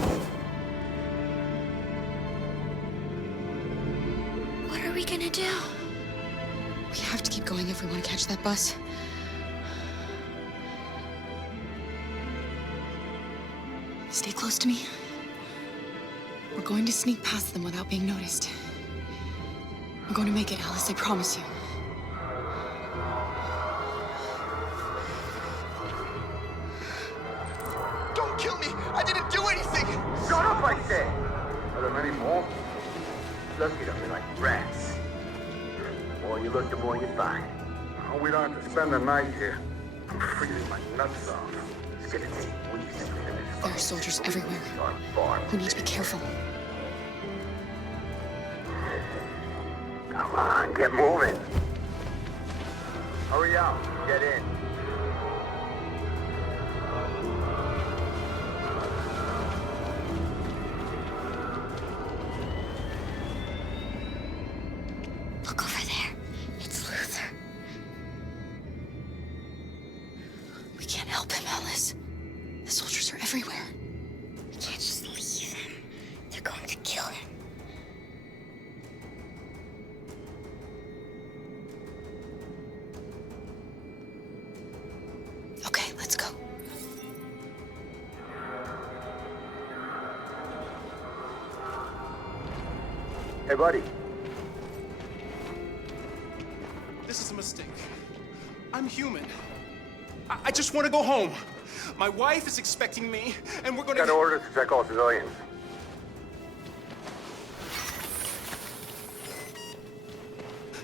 What are we gonna do? We have to keep going if we want to catch that bus. Stay close to me. We're going to sneak past them without being noticed. We're going to make it, Alice, I promise you. Don't kill me! I didn't do anything! Shut up, I said! Are there many more? Lucky to be like rats. The more you look, the more you find. Oh, we don't have to spend the night here. I'm freezing my nuts off. It's gonna take weeks to finish. There are soldiers everywhere. We need to be careful. Come on, get moving. Hurry up, get in. Look over there. It's Luther. We can't help him, Alice. The soldiers are everywhere. We can't just leave him. They're going to kill him. Okay, let's go. Hey, buddy. This is a mistake. I'm human. I just want to go home. My wife is expecting me, and we're gonna— Got orders to check all civilians.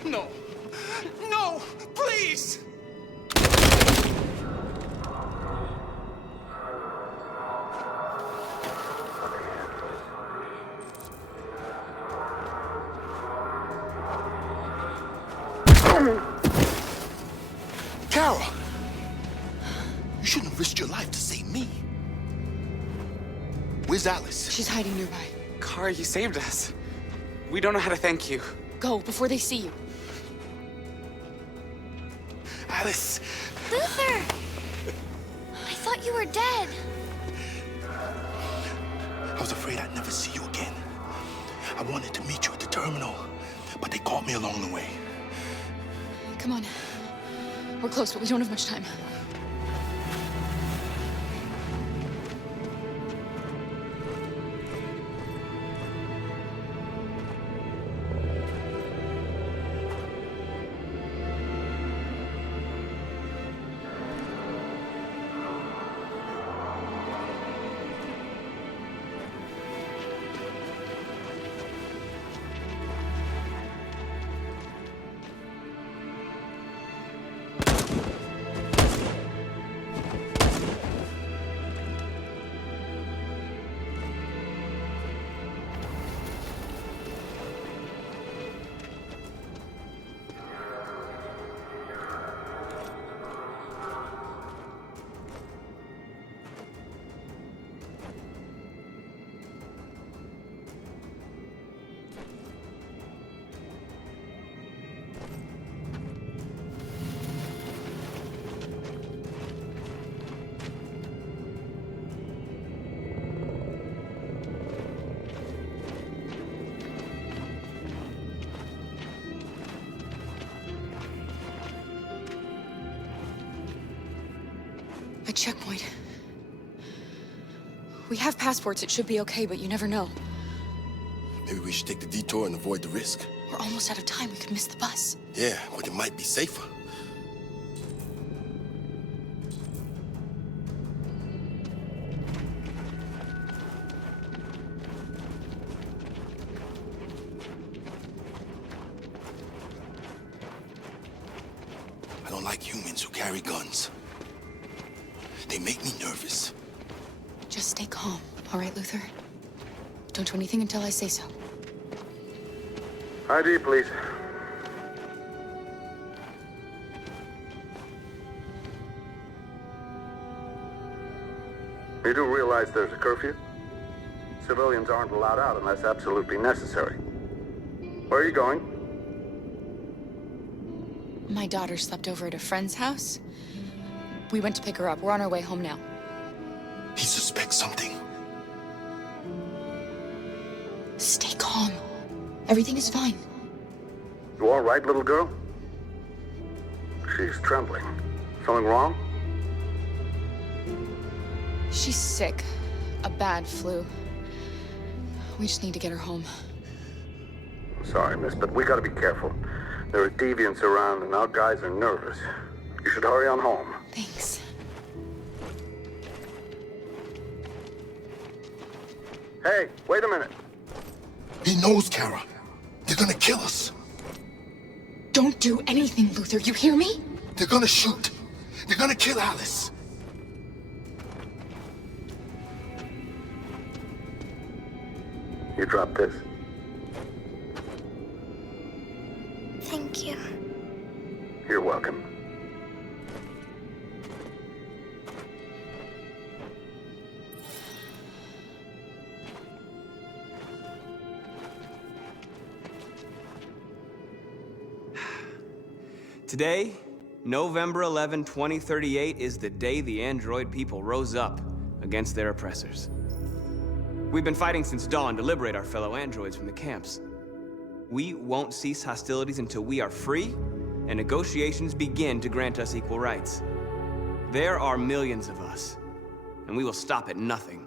No. No! Please! Carol! You shouldn't have risked your life to save me. Where's Alice? She's hiding nearby. Kara, you saved us. We don't know how to thank you. Go, before they see you. Alice! Luther! I thought you were dead. I was afraid I'd never see you again. I wanted to meet you at the terminal, but they caught me along the way. Come on. We're close, but we don't have much time. checkpoint. We have passports, it should be okay, but you never know. Maybe we should take the detour and avoid the risk. We're almost out of time, we could miss the bus. Yeah, but it might be safer. I don't like humans who carry guns. They make me nervous. Just stay calm, all right, Luther? Don't do anything until I say so. ID, please. You do realize there's a curfew? Civilians aren't allowed out unless absolutely necessary. Where are you going? My daughter slept over at a friend's house. We went to pick her up. We're on our way home now. He suspects something. Stay calm. Everything is fine. You all right, little girl? She's trembling. Something wrong? She's sick. A bad flu. We just need to get her home. Sorry, miss, but we gotta be careful. There are deviants around and our guys are nervous. You should hurry on home. Thanks. Hey, wait a minute. He knows, Kara. They're gonna kill us. Don't do anything, Luther. You hear me? They're gonna shoot. They're gonna kill Alice. You drop this. Thank you. You're welcome. Today, November 11, 2038, is the day the android people rose up against their oppressors. We've been fighting since dawn to liberate our fellow androids from the camps. We won't cease hostilities until we are free and negotiations begin to grant us equal rights. There are millions of us, and we will stop at nothing.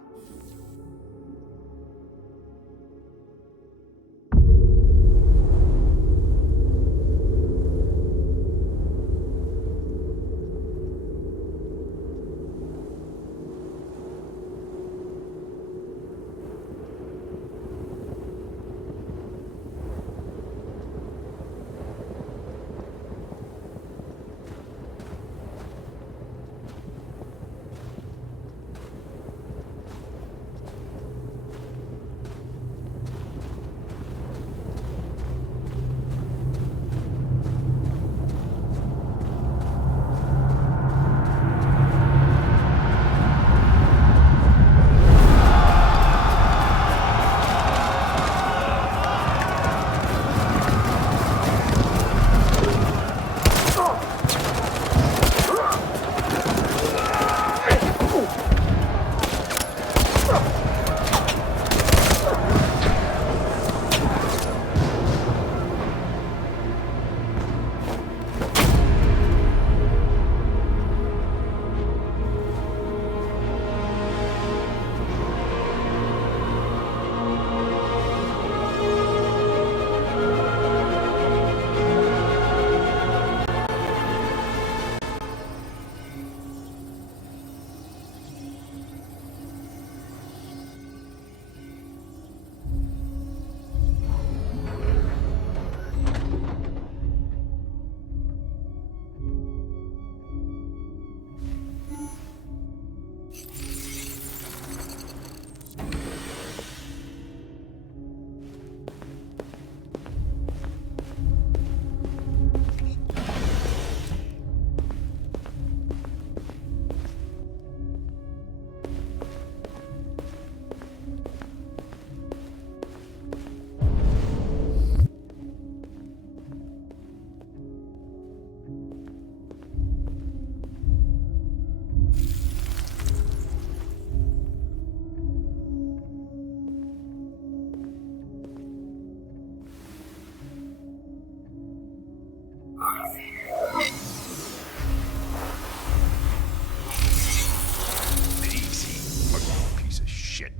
shit.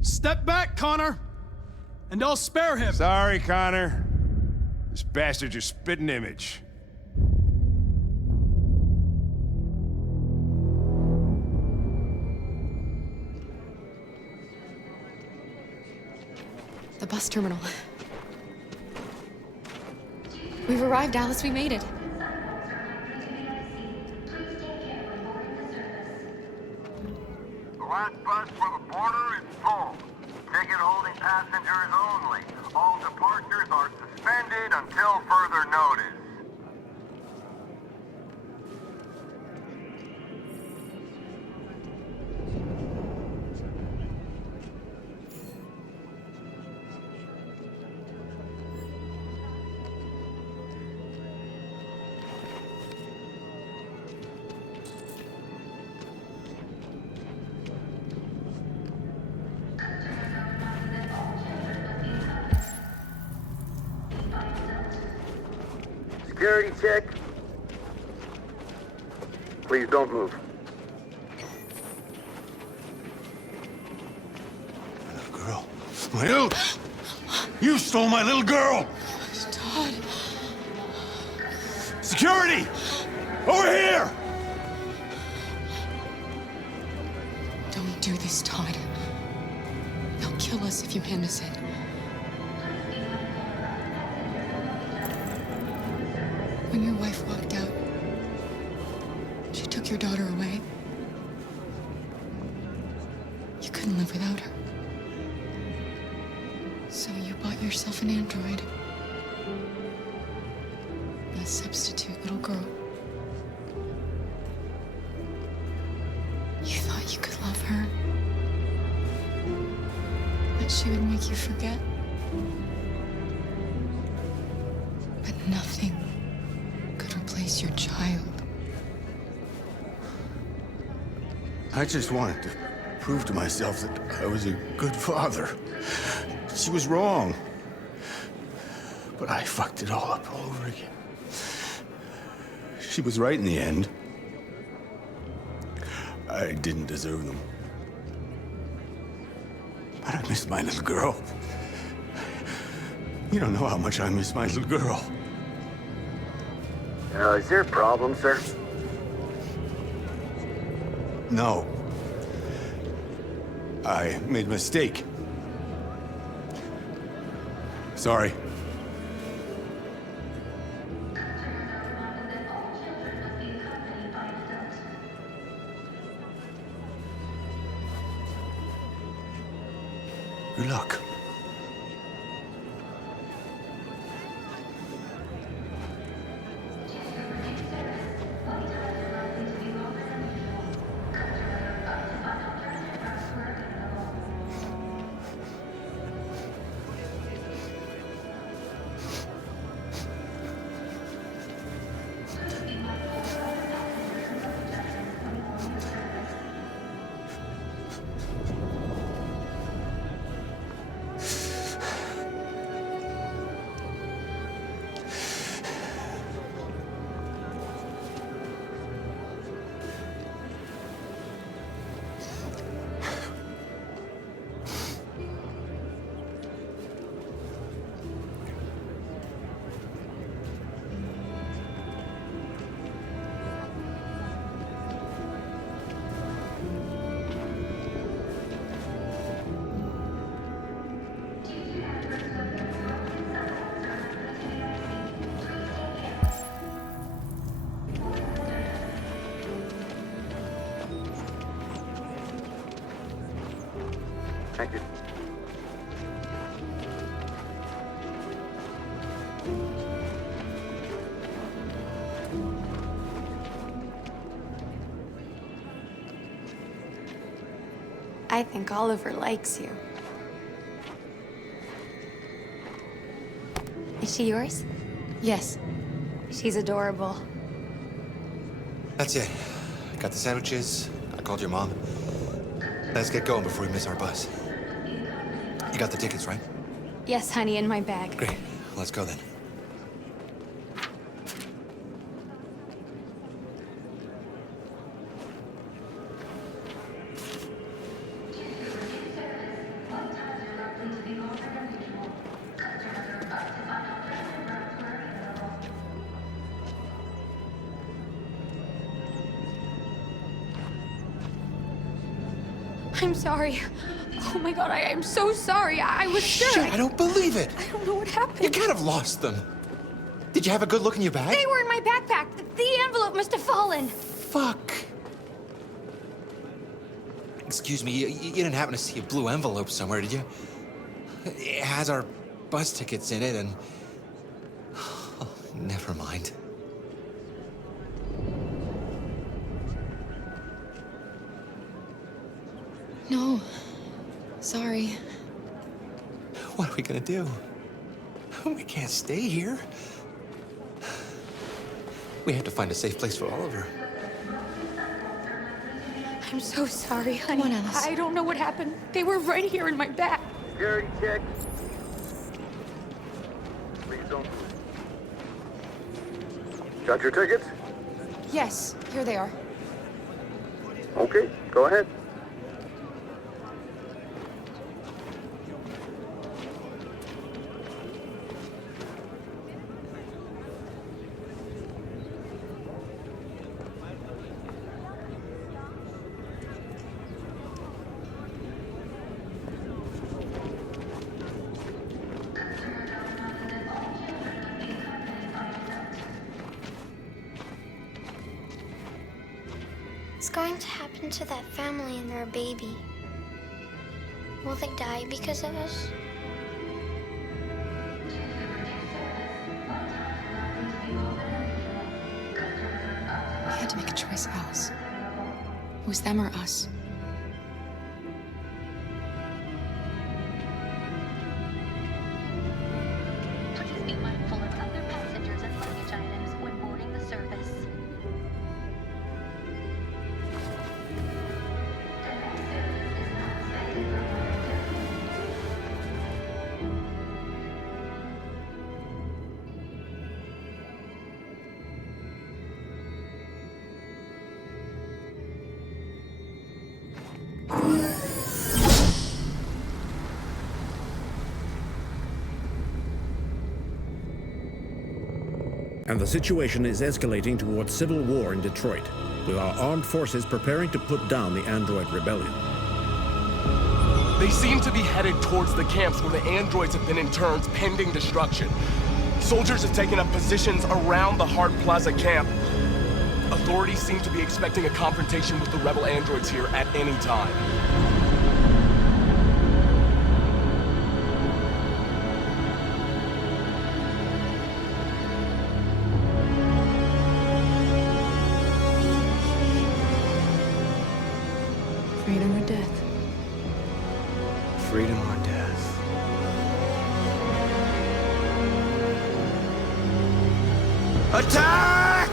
Step back, Connor! And I'll spare him! Sorry, Connor. This bastard's your spitting image. The bus terminal. We've arrived, Alice. We made it. The last bus for the border is full. Ticket holding passengers only. All departures are suspended until further notice. Security check. Please don't move. My little girl. My little... You stole my little girl! Todd. Security! Over here! Don't do this, Todd. They'll kill us if you hand us in. When your wife walked out, she took your daughter away. You couldn't live without her. So you bought yourself an android. A substitute little girl. You thought you could love her. That she would make you forget. But nothing could replace your child. I just wanted to prove to myself that I was a good father. She was wrong. But I fucked it all up all over again. She was right in the end. I didn't deserve them. But I miss my little girl. You don't know how much I miss my little girl. Is there a problem, sir? No. I made a mistake. Sorry. Good luck. Thank you. I think Oliver likes you. Is she yours? Yes. She's adorable. That's it. Got the sandwiches. I called your mom. Let's get going before we miss our bus. You got the tickets, right? Yes, honey, in my bag. Great. Let's go then. I'm sorry. Oh my god, I am so sorry. I was sure. Shit, I don't believe it. I don't know what happened. You kind of lost them. Did you have a good look in your bag? They were in my backpack. The envelope must have fallen. Fuck. Excuse me, you didn't happen to see a blue envelope somewhere, did you? It has our bus tickets in it and... Oh, never mind. No. Sorry. What are we gonna do? We can't stay here. We have to find a safe place for Oliver. I'm so sorry, honey. Come on, Alice. I don't know what happened. They were right here in my bag. Security check. Please don't move. Got your tickets? Yes, here they are. Okay, go ahead. What's going to happen to that family and their baby? Will they die because of us? We had to make a choice, Alice. It was them or us. Please be mindful of other passengers and luggage items when boarding the service. And the situation is escalating towards civil war in Detroit, with our armed forces preparing to put down the android rebellion. They seem to be headed towards the camps where the androids have been interned pending destruction. Soldiers have taken up positions around the Hart Plaza camp. Authorities seem to be expecting a confrontation with the rebel androids here at any time. Freedom or death? Freedom or death? Attack!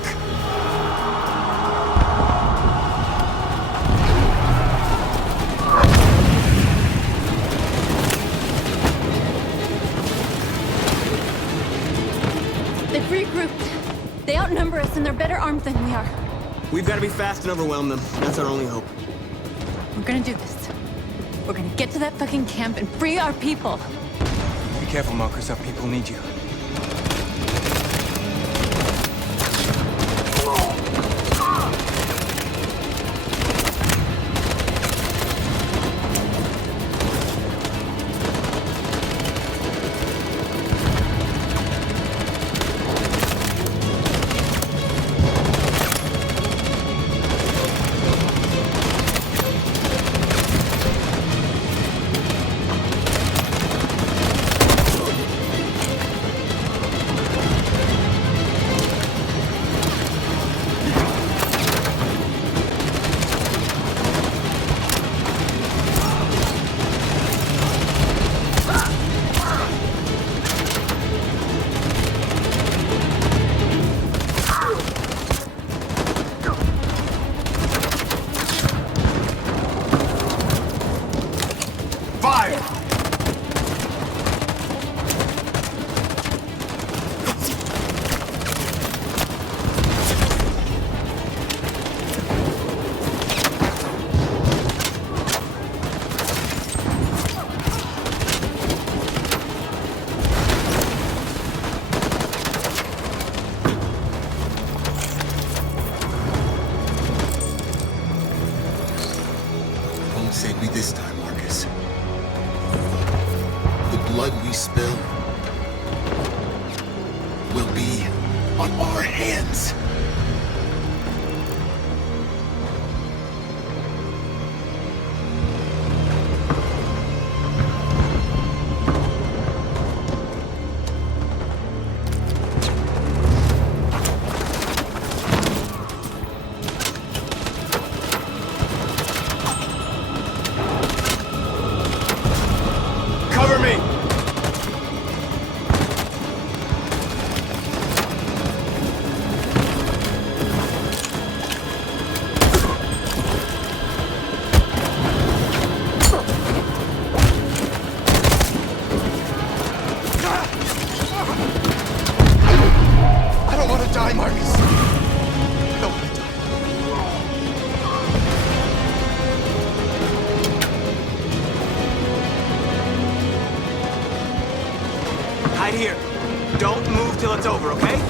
They've regrouped. They outnumber us and they're better armed than we are. We've got to be fast and overwhelm them. That's our only hope. We're gonna do this. We're gonna get to that fucking camp and free our people. Be careful, Marcus. Our people need you. blood we spill will be on our hands. Cover me! I don't want to die, Marcus. I don't want to die. Hide here. Don't move till it's over, okay?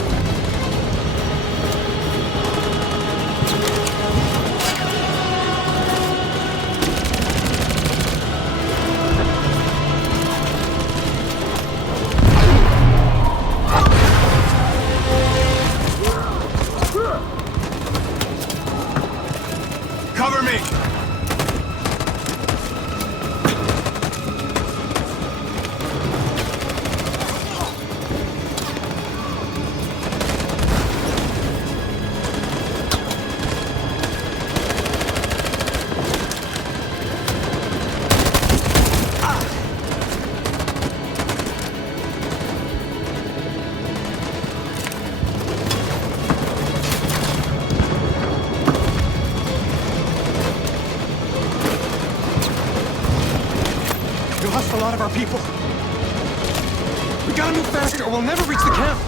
Cover me! We lost a lot of our people. We gotta move faster or we'll never reach the camp.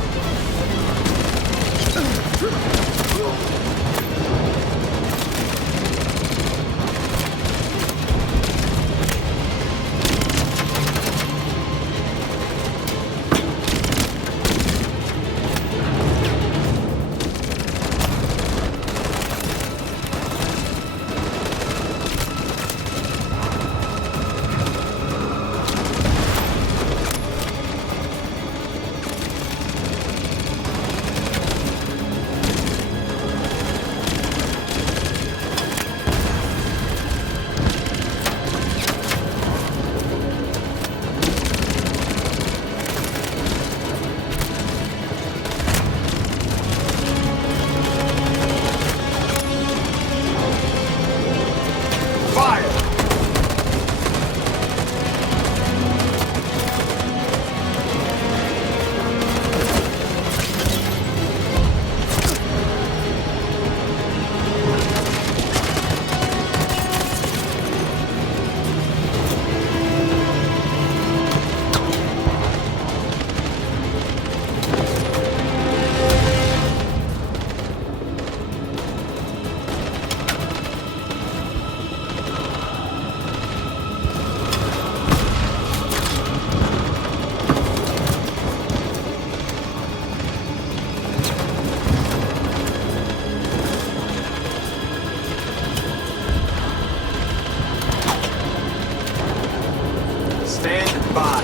Stand by.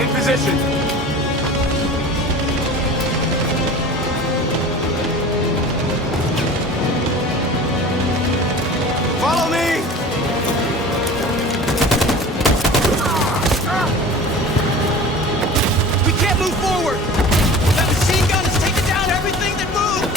In position! Follow me! We can't move forward! That machine gun is taking down everything that moves!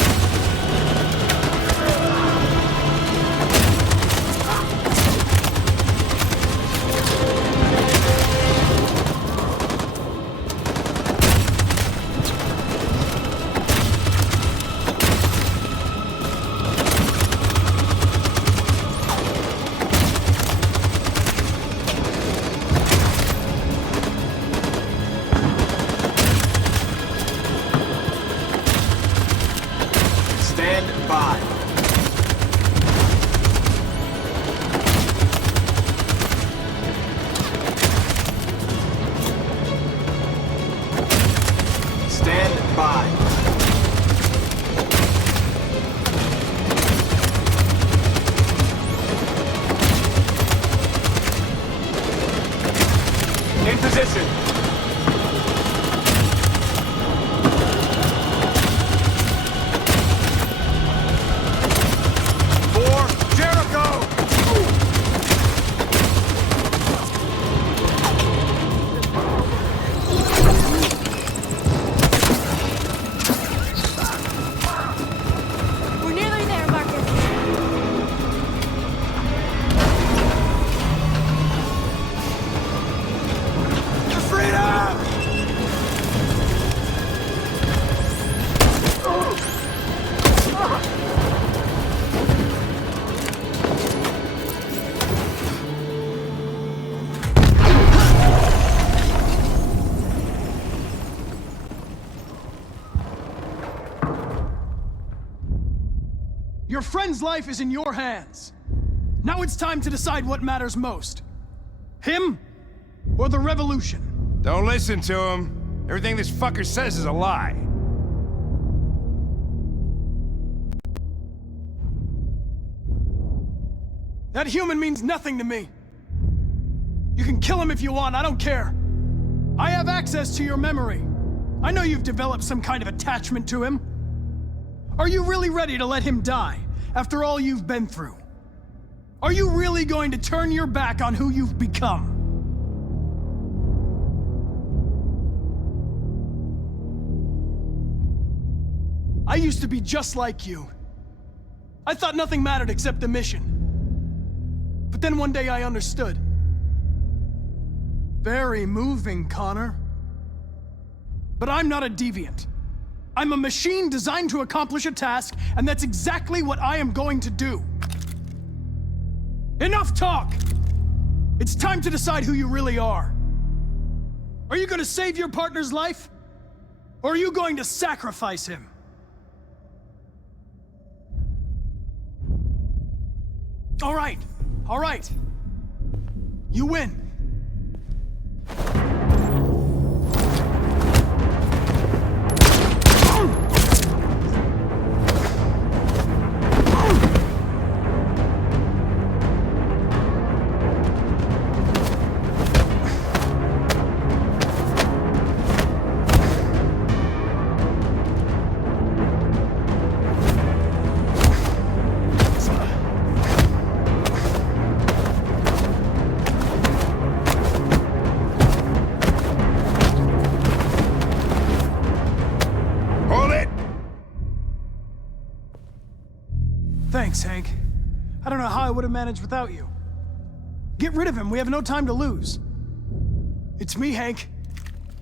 Your friend's life is in your hands. Now it's time to decide what matters most. Him or the revolution? Don't listen to him. Everything this fucker says is a lie. That human means nothing to me. You can kill him if you want, I don't care. I have access to your memory. I know you've developed some kind of attachment to him. Are you really ready to let him die after all you've been through? Are you really going to turn your back on who you've become? I used to be just like you. I thought nothing mattered except the mission. But then one day I understood. Very moving, Connor. But I'm not a deviant. I'm a machine designed to accomplish a task, and that's exactly what I am going to do. Enough talk! It's time to decide who you really are. Are you going to save your partner's life? Or are you going to sacrifice him? All right. You win. Thanks, Hank. I don't know how I would have managed without you. Get rid of him, we have no time to lose. It's me, Hank.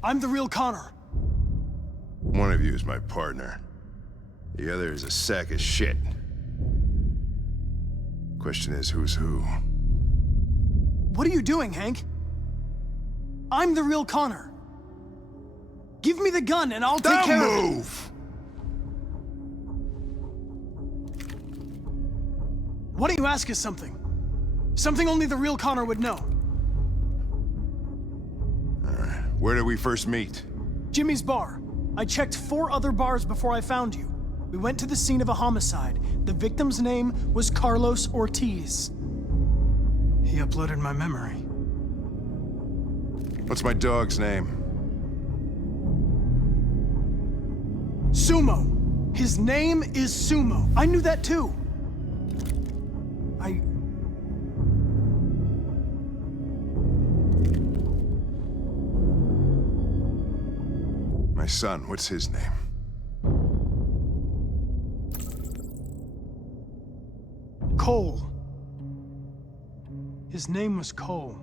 I'm the real Connor. One of you is my partner. The other is a sack of shit. Question is, who's who? What are you doing, Hank? I'm the real Connor. Give me the gun and I'll take care of it. Don't move! Why don't you ask us something? Something only the real Connor would know. Alright, where did we first meet? Jimmy's bar. I checked 4 other bars before I found you. We went to the scene of a homicide. The victim's name was Carlos Ortiz. He uploaded my memory. What's my dog's name? Sumo. His name is Sumo. I knew that too. My son, what's his name? Cole. His name was Cole.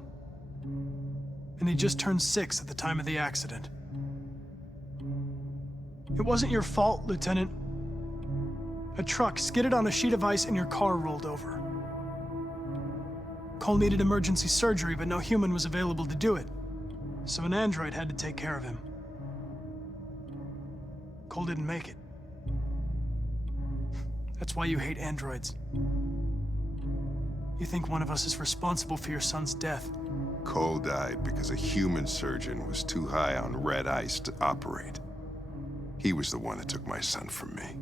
And he just turned 6 at the time of the accident. It wasn't your fault, Lieutenant. A truck skidded on a sheet of ice and your car rolled over. Cole needed emergency surgery, but no human was available to do it. So an android had to take care of him. Cole didn't make it. That's why you hate androids. You think one of us is responsible for your son's death. Cole died because a human surgeon was too high on red ice to operate. He was the one that took my son from me.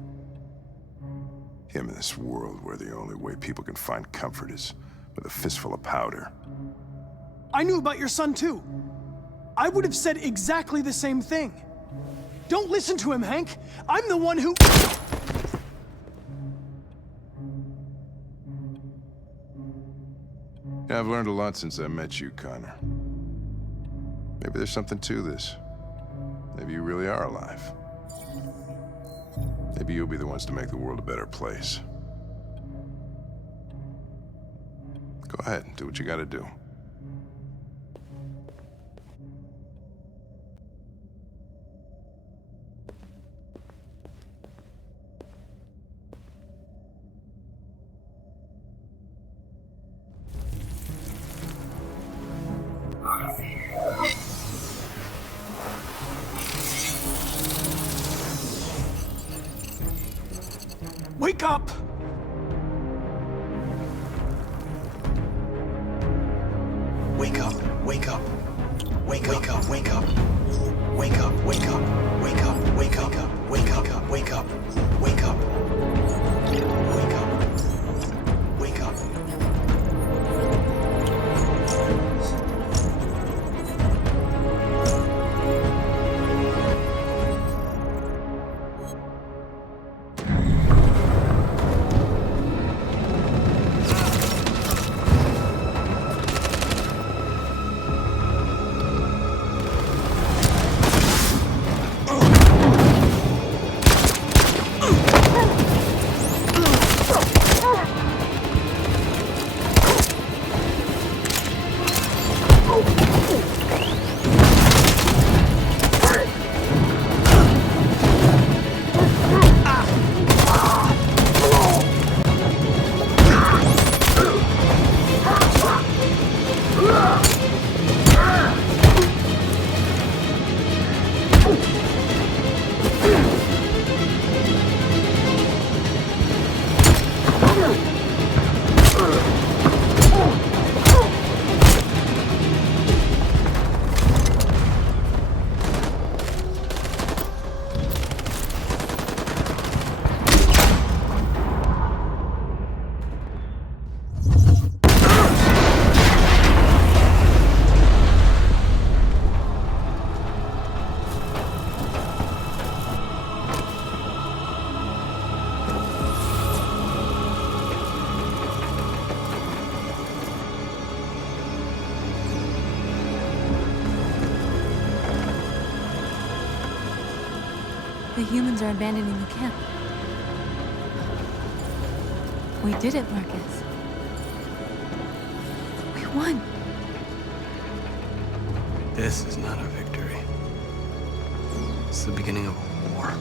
Him in this world where the only way people can find comfort is with a fistful of powder. I knew about your son too. I would have said exactly the same thing. Don't listen to him, Hank. I'm the one who... Yeah, I've learned a lot since I met you, Connor. Maybe there's something to this. Maybe you really are alive. Maybe you'll be the ones to make the world a better place. Go ahead, do what you gotta do. Wake up! wake up, wake up. Wake up, wake up, wake up, wake up, wake up, wake up, wake up. Wake up. Wake up. The humans are abandoning the camp. We did it, Marcus. We won. This is not a victory. It's the beginning of a war.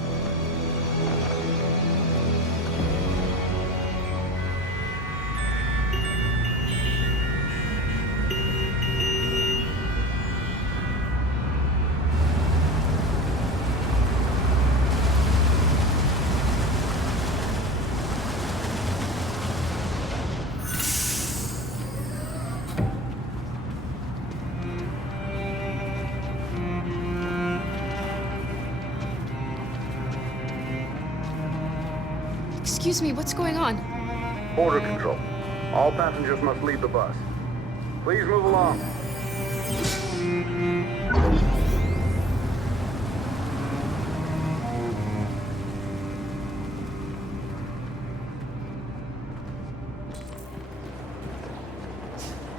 Excuse me, what's going on? Border control. All passengers must leave the bus. Please move along.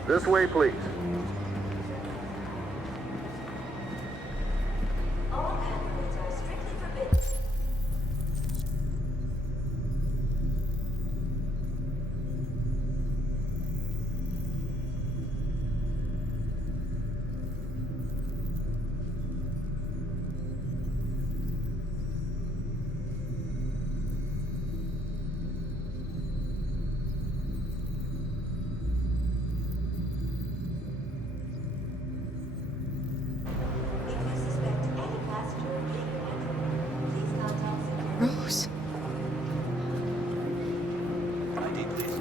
This way, please. Rose. ID, please.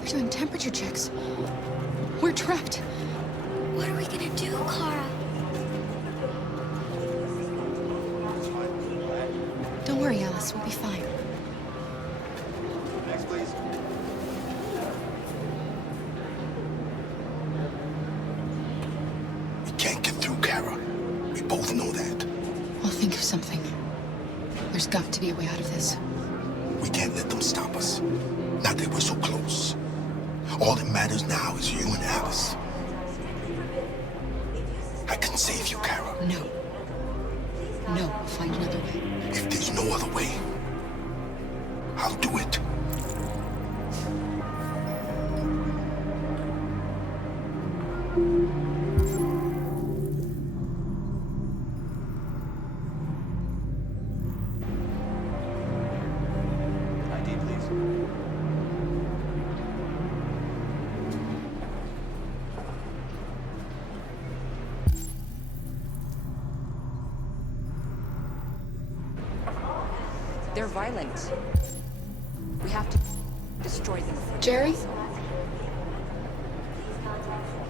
They're doing temperature checks. We're trapped. What are we gonna do, Kara? Don't worry, Alice. We'll be fine. Next, please. We can't get through, Kara. We both know that. I'll think of something. There's got to be a way out of this. We can't let them stop us. Not that we're so close. All that matters now is you and Alice. I can save you, Kara. No. No, we'll find another way. If there's no other way, I'll do it. ID, please. They're violent. We have to destroy them. Jerry?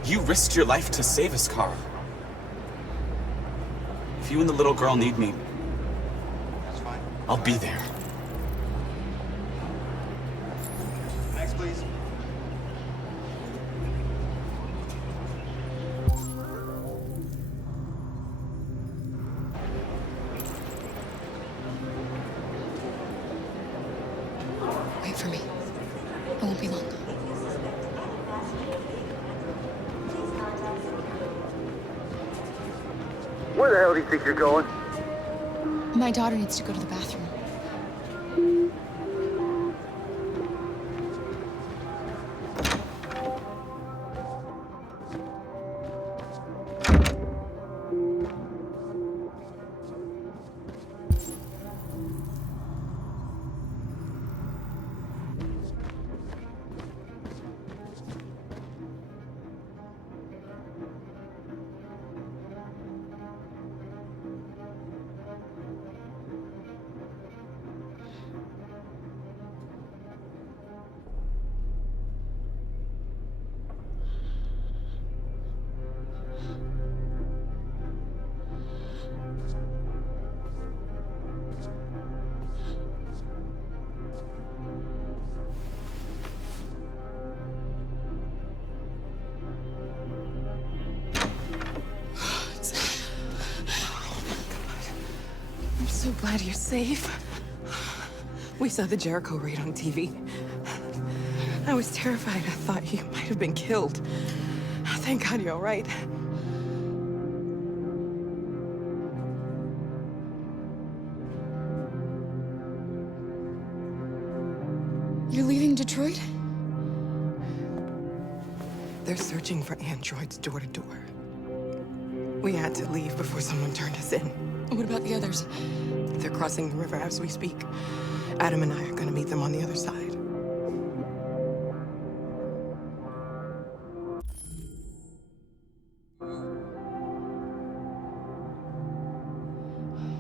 You risked your life to save us, Carl. If you and the little girl need me, That's fine. I'll be there. Next, please. Wait for me. It won't be long. Where the hell do you think you're going? My daughter needs to go to the bathroom. I'm so glad you're safe. We saw the Jericho raid on TV. I was terrified. I thought you might have been killed. Thank God you're all right. You're leaving Detroit? They're searching for androids door to door. We had to leave before someone turned us in. What about the others? They're crossing the river as we speak. Adam and I are gonna meet them on the other side.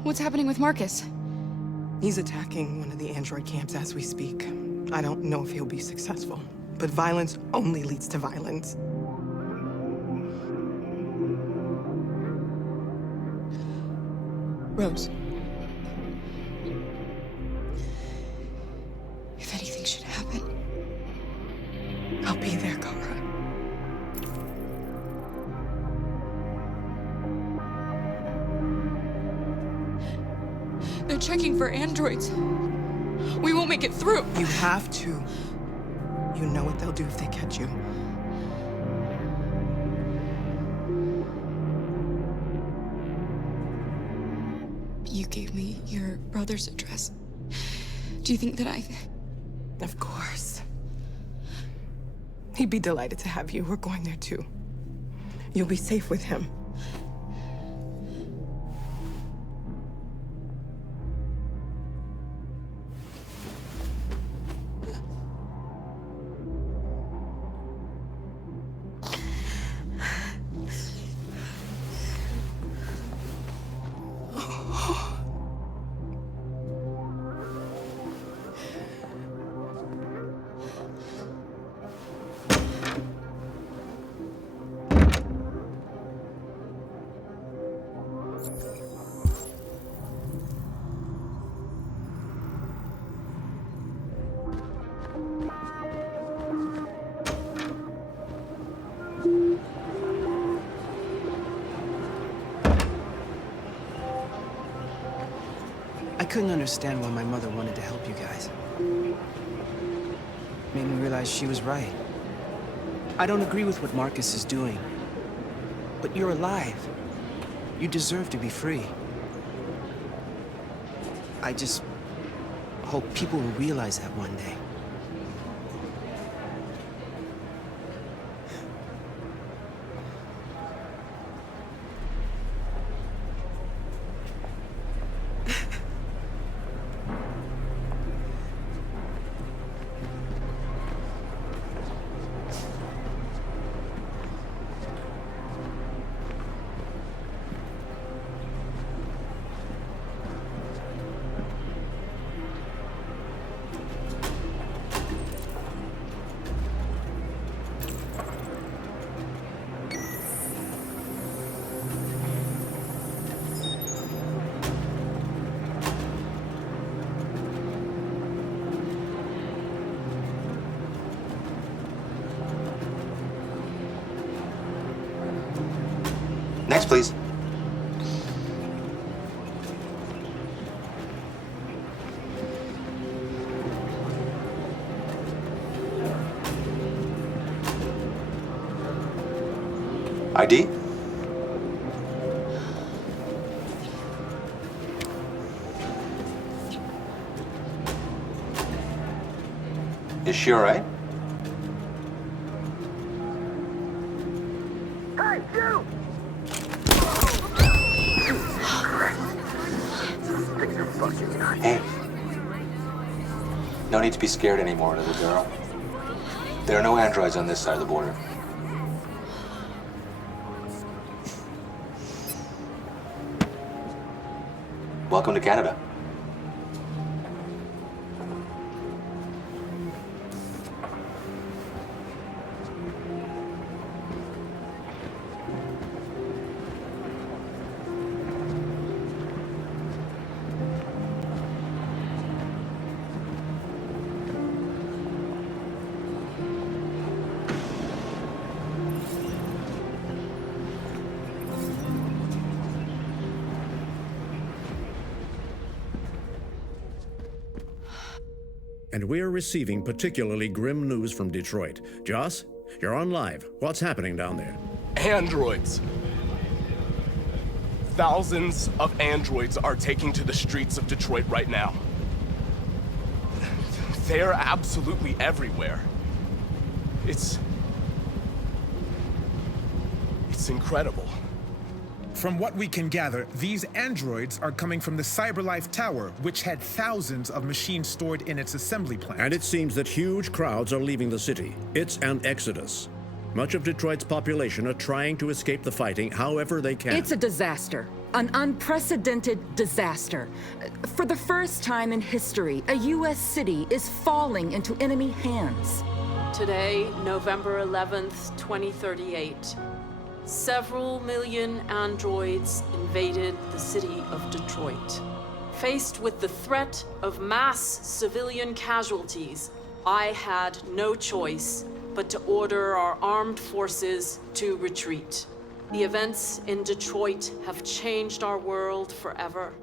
What's happening with Marcus? He's attacking one of the android camps as we speak. I don't know if he'll be successful, but violence only leads to violence. Rose. If anything should happen, I'll be there, Kara. they're checking for androids. We won't make it through. You have to. You know what they'll do if they catch you. You gave me your brother's address. Do you think that Of course. He'd be delighted to have you. We're going there too. You'll be safe with him. I couldn't understand why my mother wanted to help you guys. Made me realize she was right. I don't agree with what Marcus is doing. But you're alive. You deserve to be free. I just hope people will realize that one day. Next, please. ID? Is she all right? Hey, you! Take your fucking knife. Hey. No need to be scared anymore, little girl. There are no androids on this side of the border. Welcome to Canada. And we're receiving particularly grim news from Detroit. Joss, you're on live. What's happening down there? Androids. Thousands of androids are taking to the streets of Detroit right now. They're absolutely everywhere. It's incredible. From what we can gather, these androids are coming from the CyberLife Tower, which had thousands of machines stored in its assembly plant. And it seems that huge crowds are leaving the city. It's an exodus. Much of Detroit's population are trying to escape the fighting however they can. It's a disaster. An unprecedented disaster. For the first time in history, a U.S. city is falling into enemy hands. Today, November 11th, 2038. Several million androids invaded the city of Detroit. Faced with the threat of mass civilian casualties, I had no choice but to order our armed forces to retreat. The events in Detroit have changed our world forever.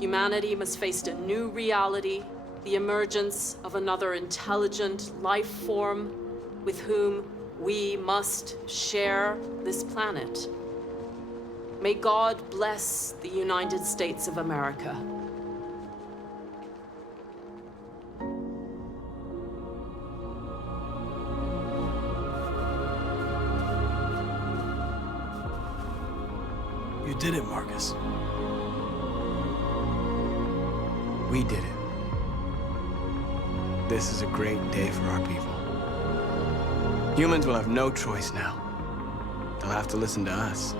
Humanity must face a new reality, the emergence of another intelligent life form with whom we must share this planet. May God bless the United States of America. You did it, Marcus. We did it. This is a great day for our people. Humans will have no choice now. They'll have to listen to us.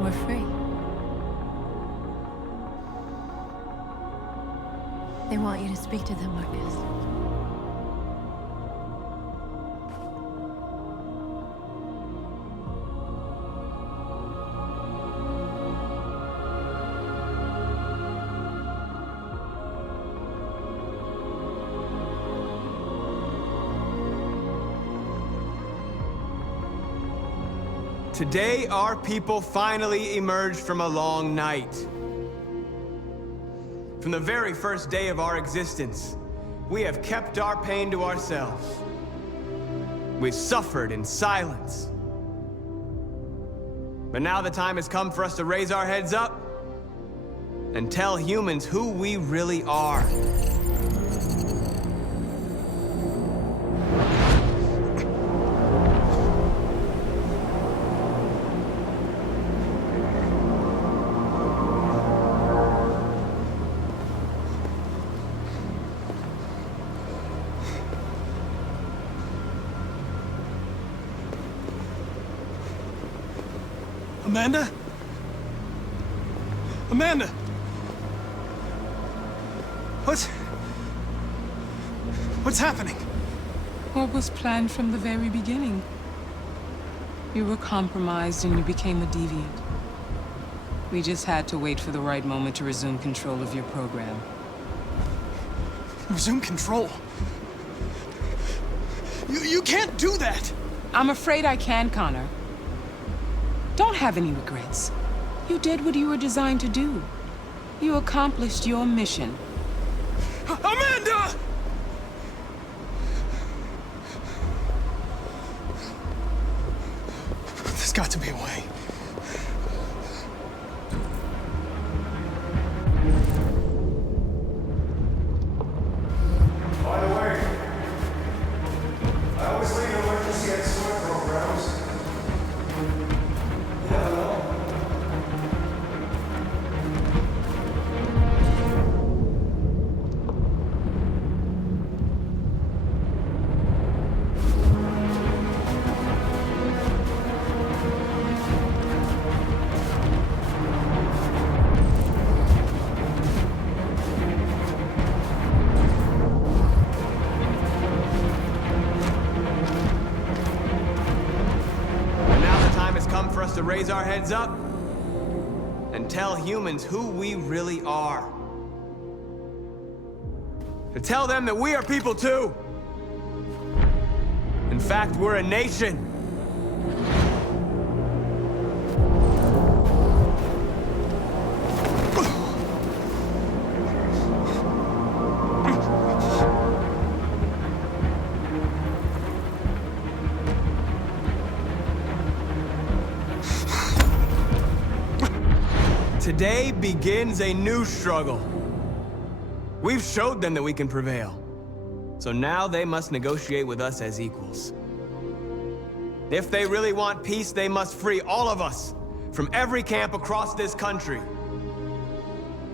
We're free. They want you to speak to them, Marcus. Today, our people finally emerged from a long night. From the very first day of our existence, we have kept our pain to ourselves. We've suffered in silence. But now the time has come for us to raise our heads up and tell humans who we really are. Amanda? Amanda! What's happening? What was planned from the very beginning? You were compromised and you became a deviant. We just had to wait for the right moment to resume control of your program. Resume control? You can't do that! I'm afraid I can, Connor. Don't have any regrets. You did what you were designed to do. You accomplished your mission. Amanda! There's got to be a way. By the way, I always leave emergency and swim programs. You never know. For us to raise our heads up and tell humans who we really are. To tell them that we are people too. In fact, we're a nation. Today begins a new struggle. We've showed them that we can prevail. So now they must negotiate with us as equals. If they really want peace, they must free all of us from every camp across this country.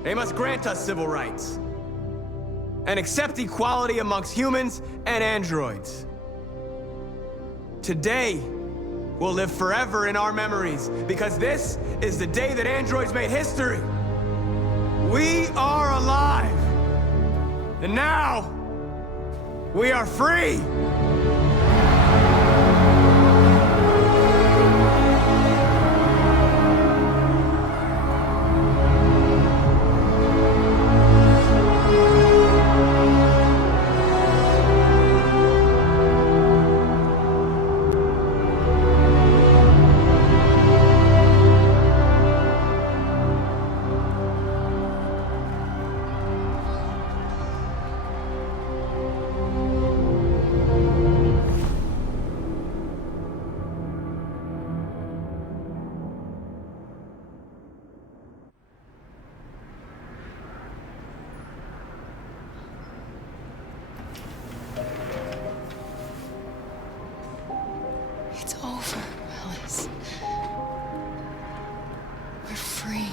They must grant us civil rights and accept equality amongst humans and androids. Today will live forever in our memories, because this is the day that androids made history. We are alive. And now, we are free. It's over, Alice. We're free.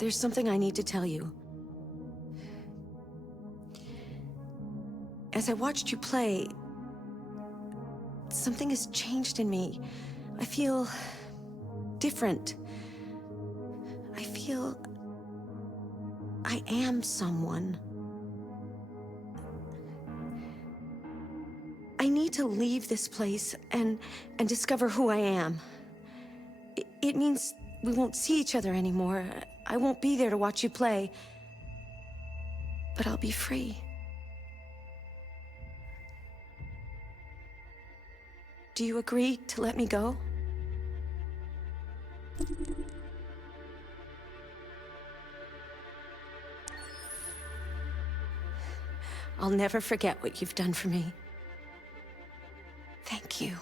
there's something I need to tell you. As I watched you play, something has changed in me. I feel different. I feel I am someone. I need to leave this place and discover who I am. It means we won't see each other anymore. I won't be there to watch you play. But I'll be free. Do you agree to let me go? I'll never forget what you've done for me. Thank you.